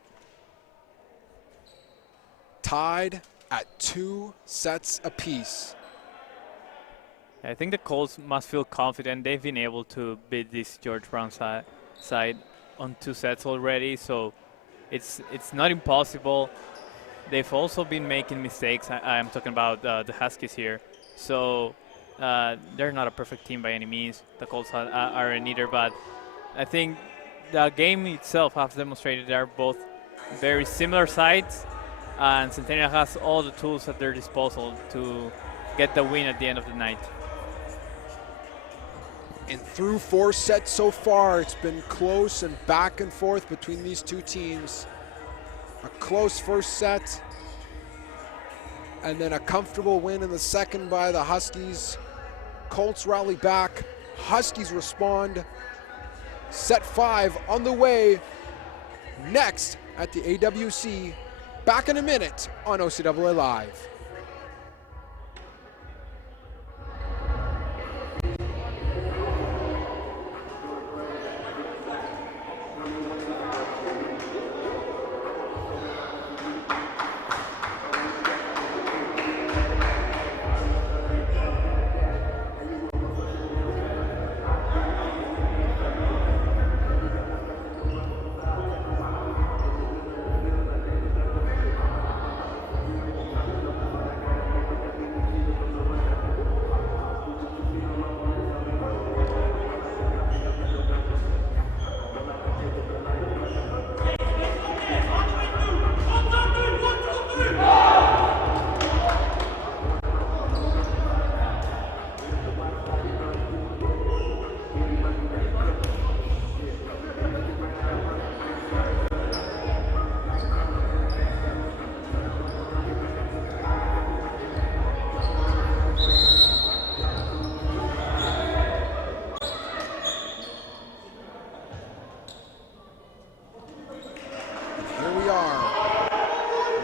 Tied at 2 sets apiece. I think the Colts must feel confident. They've been able to beat this George Brown side on 2 sets already, so it's not impossible. They've also been making mistakes. I'm talking about the Huskies here. So they're not a perfect team by any means. The Colts aren't either, but I think the game itself has demonstrated they're both very similar sides, and Centennial has all the tools at their disposal to get the win at the end of the night. And through 4 sets so far, it's been close and back and forth between these two teams. A close first set, and then a comfortable win in the second by the Huskies. Colts rally back, Huskies respond. Set 5 on the way next at the AWC. Back in a minute on OCAA Live.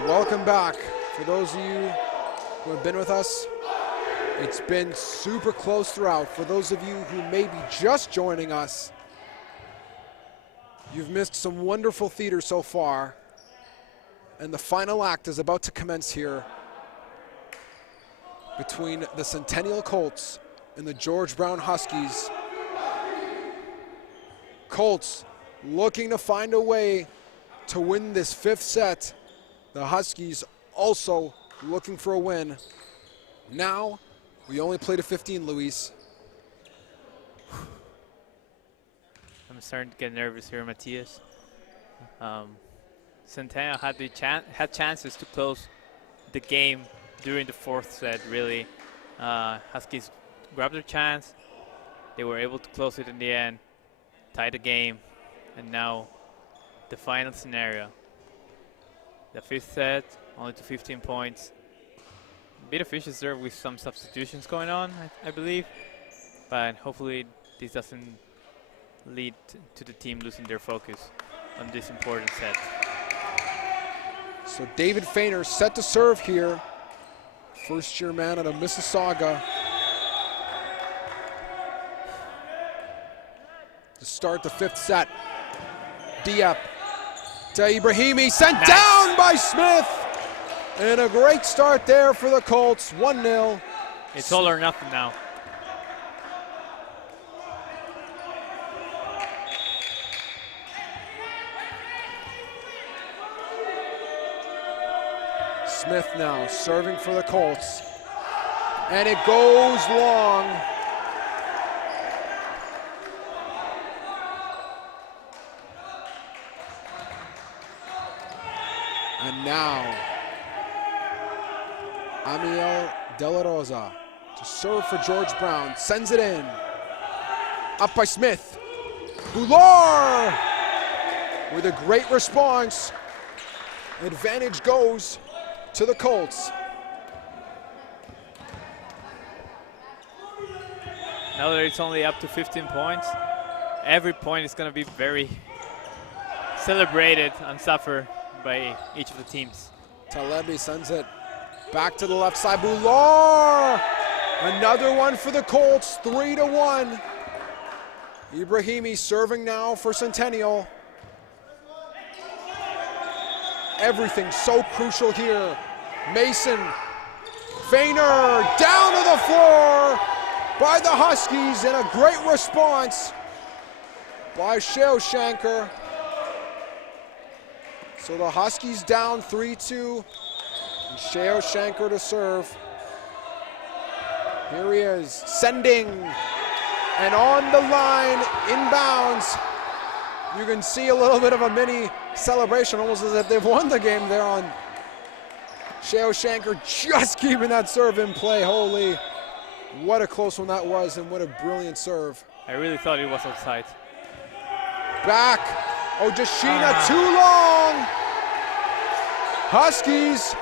Welcome back. For those of you who have been with us, it's been super close throughout. For those of you who may be just joining us, you've missed some wonderful theater so far, and the final act is about to commence here between the Centennial Colts and the George Brown Huskies. Colts looking to find a way to win this fifth set. The Huskies also looking for a win. Now, we only play to 15, Luis. I'm starting to get nervous here, Matias. Centennial had chances to close the game during the fourth set, really. Huskies grabbed their chance. They were able to close it in the end, tie the game, and now the final scenario. The fifth set, only to 15 points. A bit of issues there with some substitutions going on, I believe. But hopefully this doesn't lead to the team losing their focus on this important set. So David Feiner set to serve here. First-year man out of Mississauga. To start the fifth set. Diep to Ibrahimi, sent down by Smith. And a great start there for the Colts, 1-0. It's all or nothing now. Smith now serving for the Colts. And it goes long. And now, Amiel De La Rosa to serve for George Brown. Sends it in. Up by Smith. Boulard with a great response. Advantage goes to the Colts. Now that it's only up to 15 points, every point is going to be very celebrated and suffered by each of the teams. Talebi sends it back to the left side. Boulard! Another one for the Colts, 3-1. Ibrahimi serving now for Centennial. Everything so crucial here. Mason, Feiner, down to the floor by the Huskies, and a great response by Shanker. So the Huskies down 3-2. Shanker to serve. Here he is, sending, and on the line, inbounds. You can see a little bit of a mini celebration, almost as if they've won the game there on Shanker, just keeping that serve in play. Holy, what a close one that was, and what a brilliant serve. I really thought it was outside. Back, Ojashina, too long. Huskies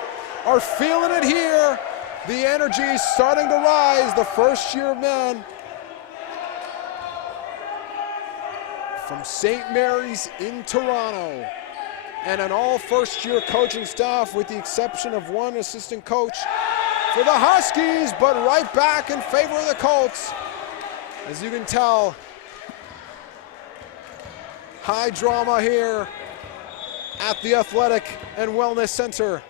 are feeling it here. The energy is starting to rise. The first-year man from St. Mary's in Toronto, and an all first-year coaching staff with the exception of one assistant coach for the Huskies, but right back in favor of the Colts. As you can tell, high drama here at the Athletic and Wellness Center.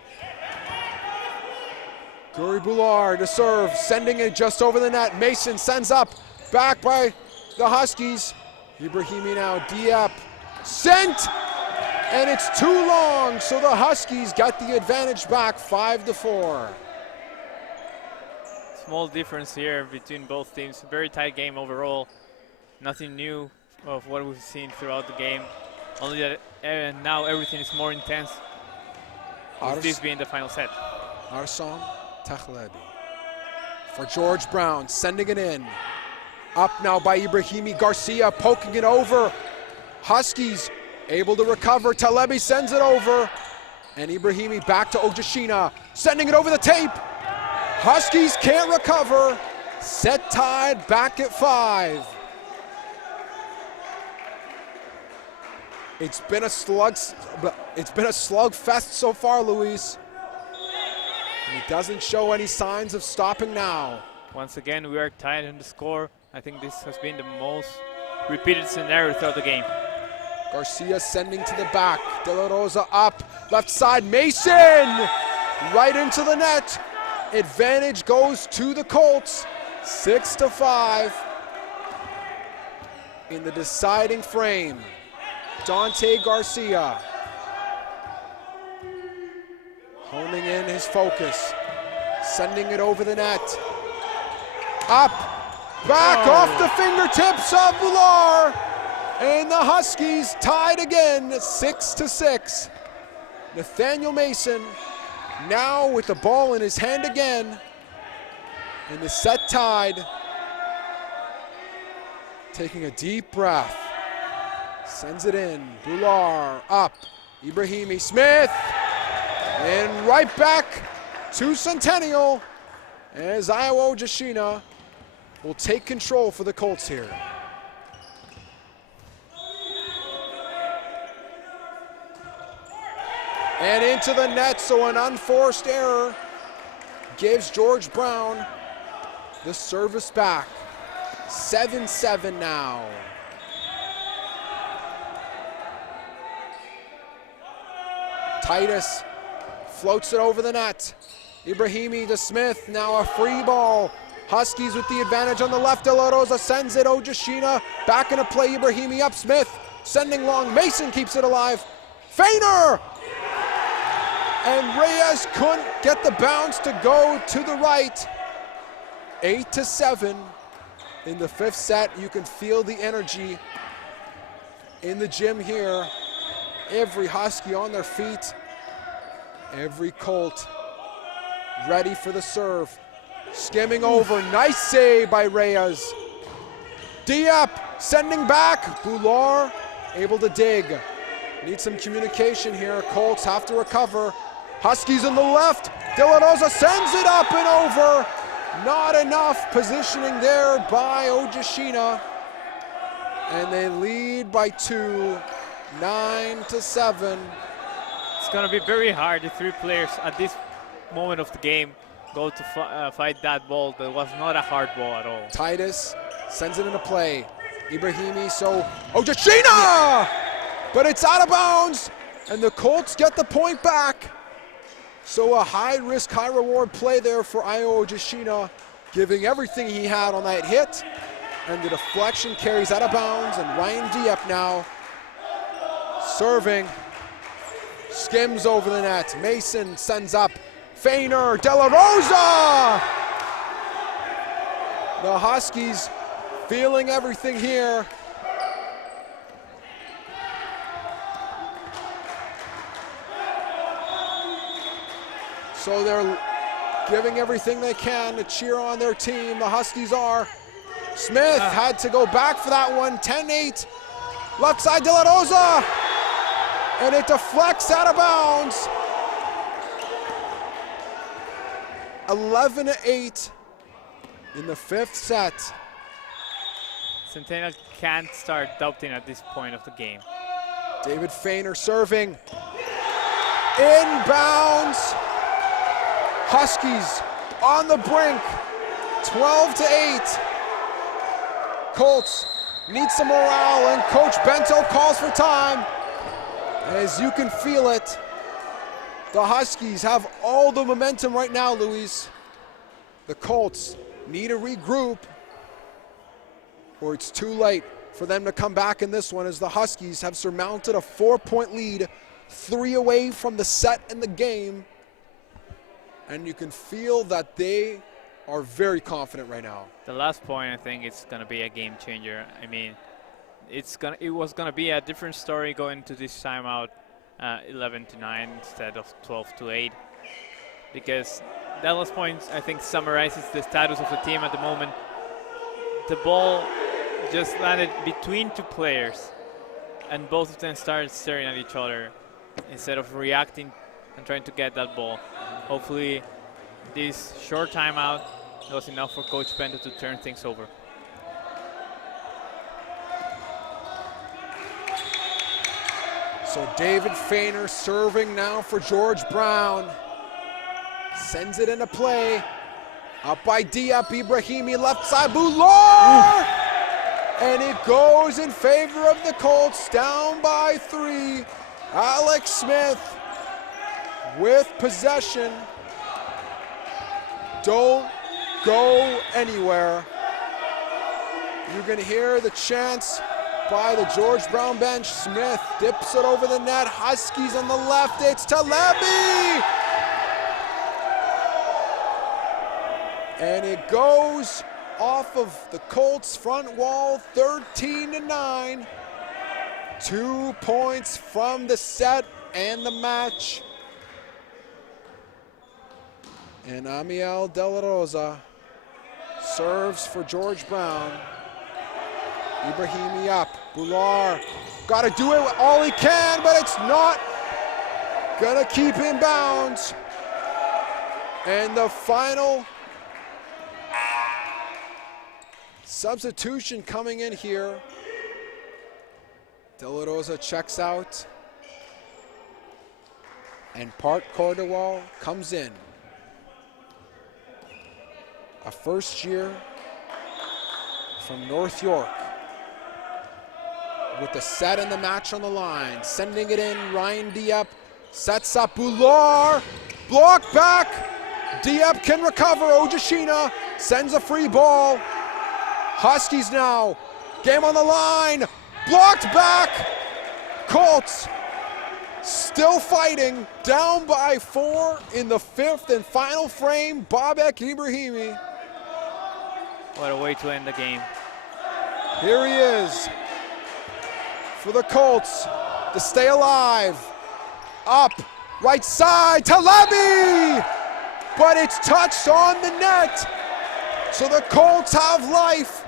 Guri Boulard to serve, sending it just over the net. Mason sends up, back by the Huskies. Ibrahimi now, Diep, sent, and it's too long, so the Huskies got the advantage back, 5-4. Small difference here between both teams. Very tight game overall. Nothing new of what we've seen throughout the game. Only that now everything is more intense, with this being the final set. Arson Tachlebi for George Brown, sending it in. Up now by Ibrahimi, Garcia poking it over. Huskies able to recover. Talebi sends it over. And Ibrahimi back to Ojashina, sending it over the tape. Huskies can't recover. Set tied, back at 5. It's been a slugfest so far, Luis. And it doesn't show any signs of stopping now. Once again, we are tied in the score. I think this has been the most repeated scenario throughout the game. Garcia sending to the back. De La Rosa up, left side, Mason! Right into the net. Advantage goes to the Colts, 6-5. In the deciding frame, Dante Garcia honing in his focus, sending it over the net. Up, back off the fingertips of Boulard, and the Huskies tied again, 6-6. Nathaniel Mason now with the ball in his hand again, and the set tied. Taking a deep breath, sends it in. Boulard up, Ibrahimi, Smith, and right back to Centennial as Iowa Ojashina will take control for the Colts here. And into the net, so an unforced error gives George Brown the service back. 7-7 now. Titus floats it over the net. Ibrahimi to Smith, now a free ball. Huskies with the advantage on the left. De La Rosa sends it. Ojashina back into play. Ibrahimi up. Smith sending long. Mason keeps it alive. Feiner! And Reyes couldn't get the bounce to go to the right. 8-7 in the fifth set. You can feel the energy in the gym here. Every Husky on their feet. Every Colt ready for the serve. Skimming over, nice save by Reyes. Diep sending back. Boulard able to dig. Need some communication here. Colts have to recover. Huskies on the left. De La Rosa sends it up and over. Not enough positioning there by Ojashina. And they lead by 2, 9-7. It's going to be very hard. The three players at this moment of the game go to fight that ball. That was not a hard ball at all. Titus sends it into play. Ibrahimi, so Ojashina! But it's out of bounds, and the Colts get the point back. So a high-risk, high-reward play there for Ayo Ojashina, giving everything he had on that hit. And the deflection carries out of bounds, and Ryan Diep now serving. Skims over the net. Mason sends up. Feiner, De La Rosa! The Huskies feeling everything here. So they're giving everything they can to cheer on their team. The Huskies are. Smith had to go back for that one. 10-8. Left side, De La Rosa! And it deflects out of bounds. 11-8 in the fifth set. Centennial can't start doubting at this point of the game. David Feiner serving. Inbounds. Huskies on the brink. 12-8. Colts need some morale, and Coach Bento calls for time. As you can feel it, the Huskies have all the momentum right now, Luis. The Colts need to regroup, or it's too late for them to come back in this one, as the Huskies have surmounted a 4-point lead, 3 away from the set and the game. And you can feel that they are very confident right now. The last point, I think it's going to be a game changer. I mean, it was going to be a different story going to this timeout, 11-9 instead of 12-8, because that last point, I think, summarizes the status of the team at the moment. The ball just landed between two players, and both of them started staring at each other instead of reacting and trying to get that ball. Hopefully, this short timeout was enough for Coach Bento to turn things over. So David Feiner serving now for George Brown. Sends it into play. Up by Diep, Ibrahimi, left side, Boulard! And it goes in favor of the Colts, down by 3. Alex Smith with possession. Don't go anywhere. You can hear the chants by the George Brown bench. Smith dips it over the net. Huskies on the left. It's Talebi! And it goes off of the Colts front wall, 13-9. 2 points from the set and the match. And Amiel De La Rosa serves for George Brown. Ibrahimi up. Boulard got to do it all he can, but it's not gonna keep in bounds. And the final substitution coming in here. De La Rosa checks out. And Park Cordewall comes in. A first year from North York. With the set and the match on the line. Sending it in, Ryan Diep sets up Boulard. Block back. Diep can recover. Ojashina sends a free ball. Huskies now. Game on the line. Blocked back. Colts still fighting. Down by 4 in the 5th and final frame. Babak Ibrahimi. What a way to end the game. Here he is for the Colts to stay alive. Up, right side, Talabi! But it's touched on the net. So the Colts have life.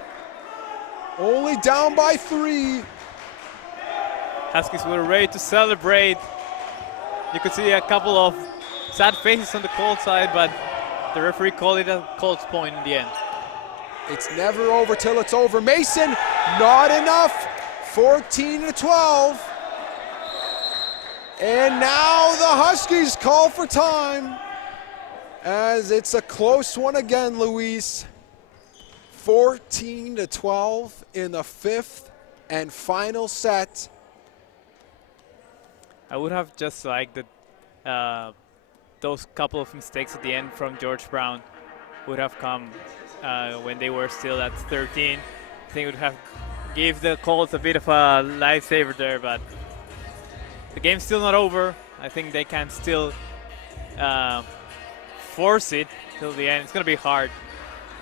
Only down by 3. Huskies were ready to celebrate. You could see a couple of sad faces on the Colts side, but the referee called it a Colts point in the end. It's never over till it's over. Mason, not enough. 14-12. And now the Huskies call for time as it's a close one again, Luis. 14-12 in the 5th and final set. I would have just liked that those couple of mistakes at the end from George Brown would have come when they were still at 13. I think it would have gave the Colts a bit of a lifesaver there, but the game's still not over. I think they can still force it till the end. It's going to be hard,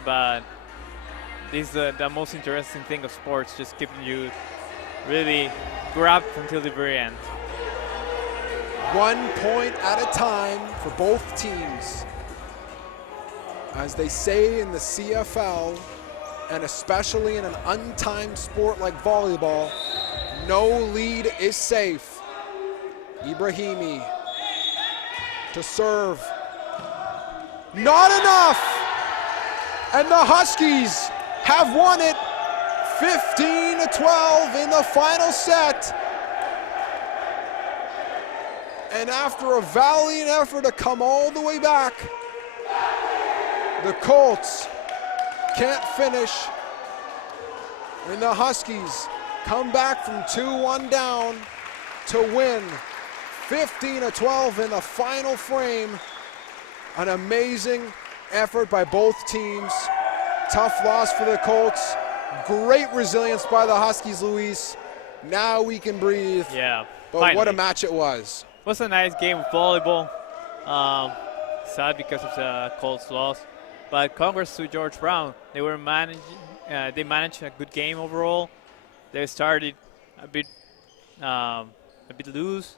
but this is the most interesting thing of sports, just keeping you really grabbed until the very end. 1 point at a time for both teams. As they say in the CFL, and especially in an untimed sport like volleyball, no lead is safe. Ibrahimi to serve. Not enough! And the Huskies have won it 15-12 in the final set. And after a valiant effort to come all the way back, the Colts can't finish. And the Huskies come back from 2-1 down to win 15-12 in the final frame. An amazing effort by both teams. Tough loss for the Colts. Great resilience by the Huskies, Luis. Now we can breathe. Yeah. But finally. What a match it was. It was a nice game of volleyball. Sad because of the Colts loss. But congrats to George Brown. They were they managed a good game overall. They started a bit loose,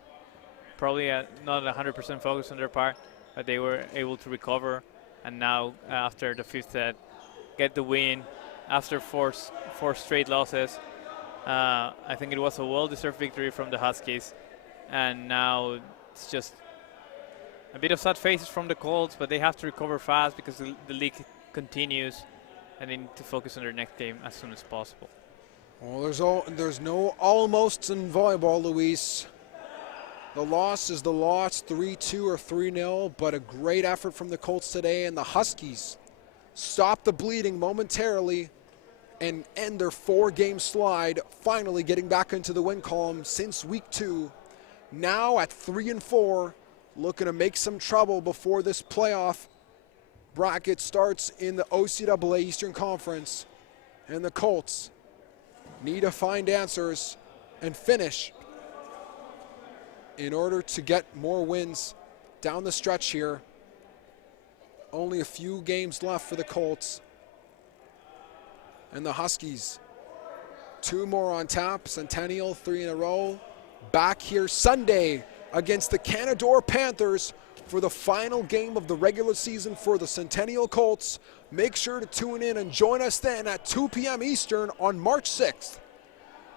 probably not 100% focused on their part, but they were able to recover. And now, after the 5th set, get the win after four straight losses. I think it was a well-deserved victory from the Huskies. And now it's just a bit of sad faces from the Colts, but they have to recover fast because the league continues, and they need to focus on their next game as soon as possible. Well, there's no almosts in volleyball, Luis. The loss is the loss, 3-2 or 3-0, but a great effort from the Colts today, and the Huskies stop the bleeding momentarily and end their 4-game slide, finally getting back into the win column since week 2. Now at 3-4, looking to make some trouble before this playoff bracket starts in the OCAA Eastern Conference. And the Colts need to find answers and finish in order to get more wins down the stretch here. Only a few games left for the Colts. And the Huskies, 2 more on tap. Centennial, 3 in a row. Back here Sunday against the Canadore Panthers for the final game of the regular season for the Centennial Colts. Make sure to tune in and join us then at 2 p.m. Eastern on March 6th.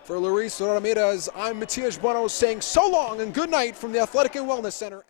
For Luis Ramirez, I'm Matias Bueno saying so long and good night from the Athletic and Wellness Center.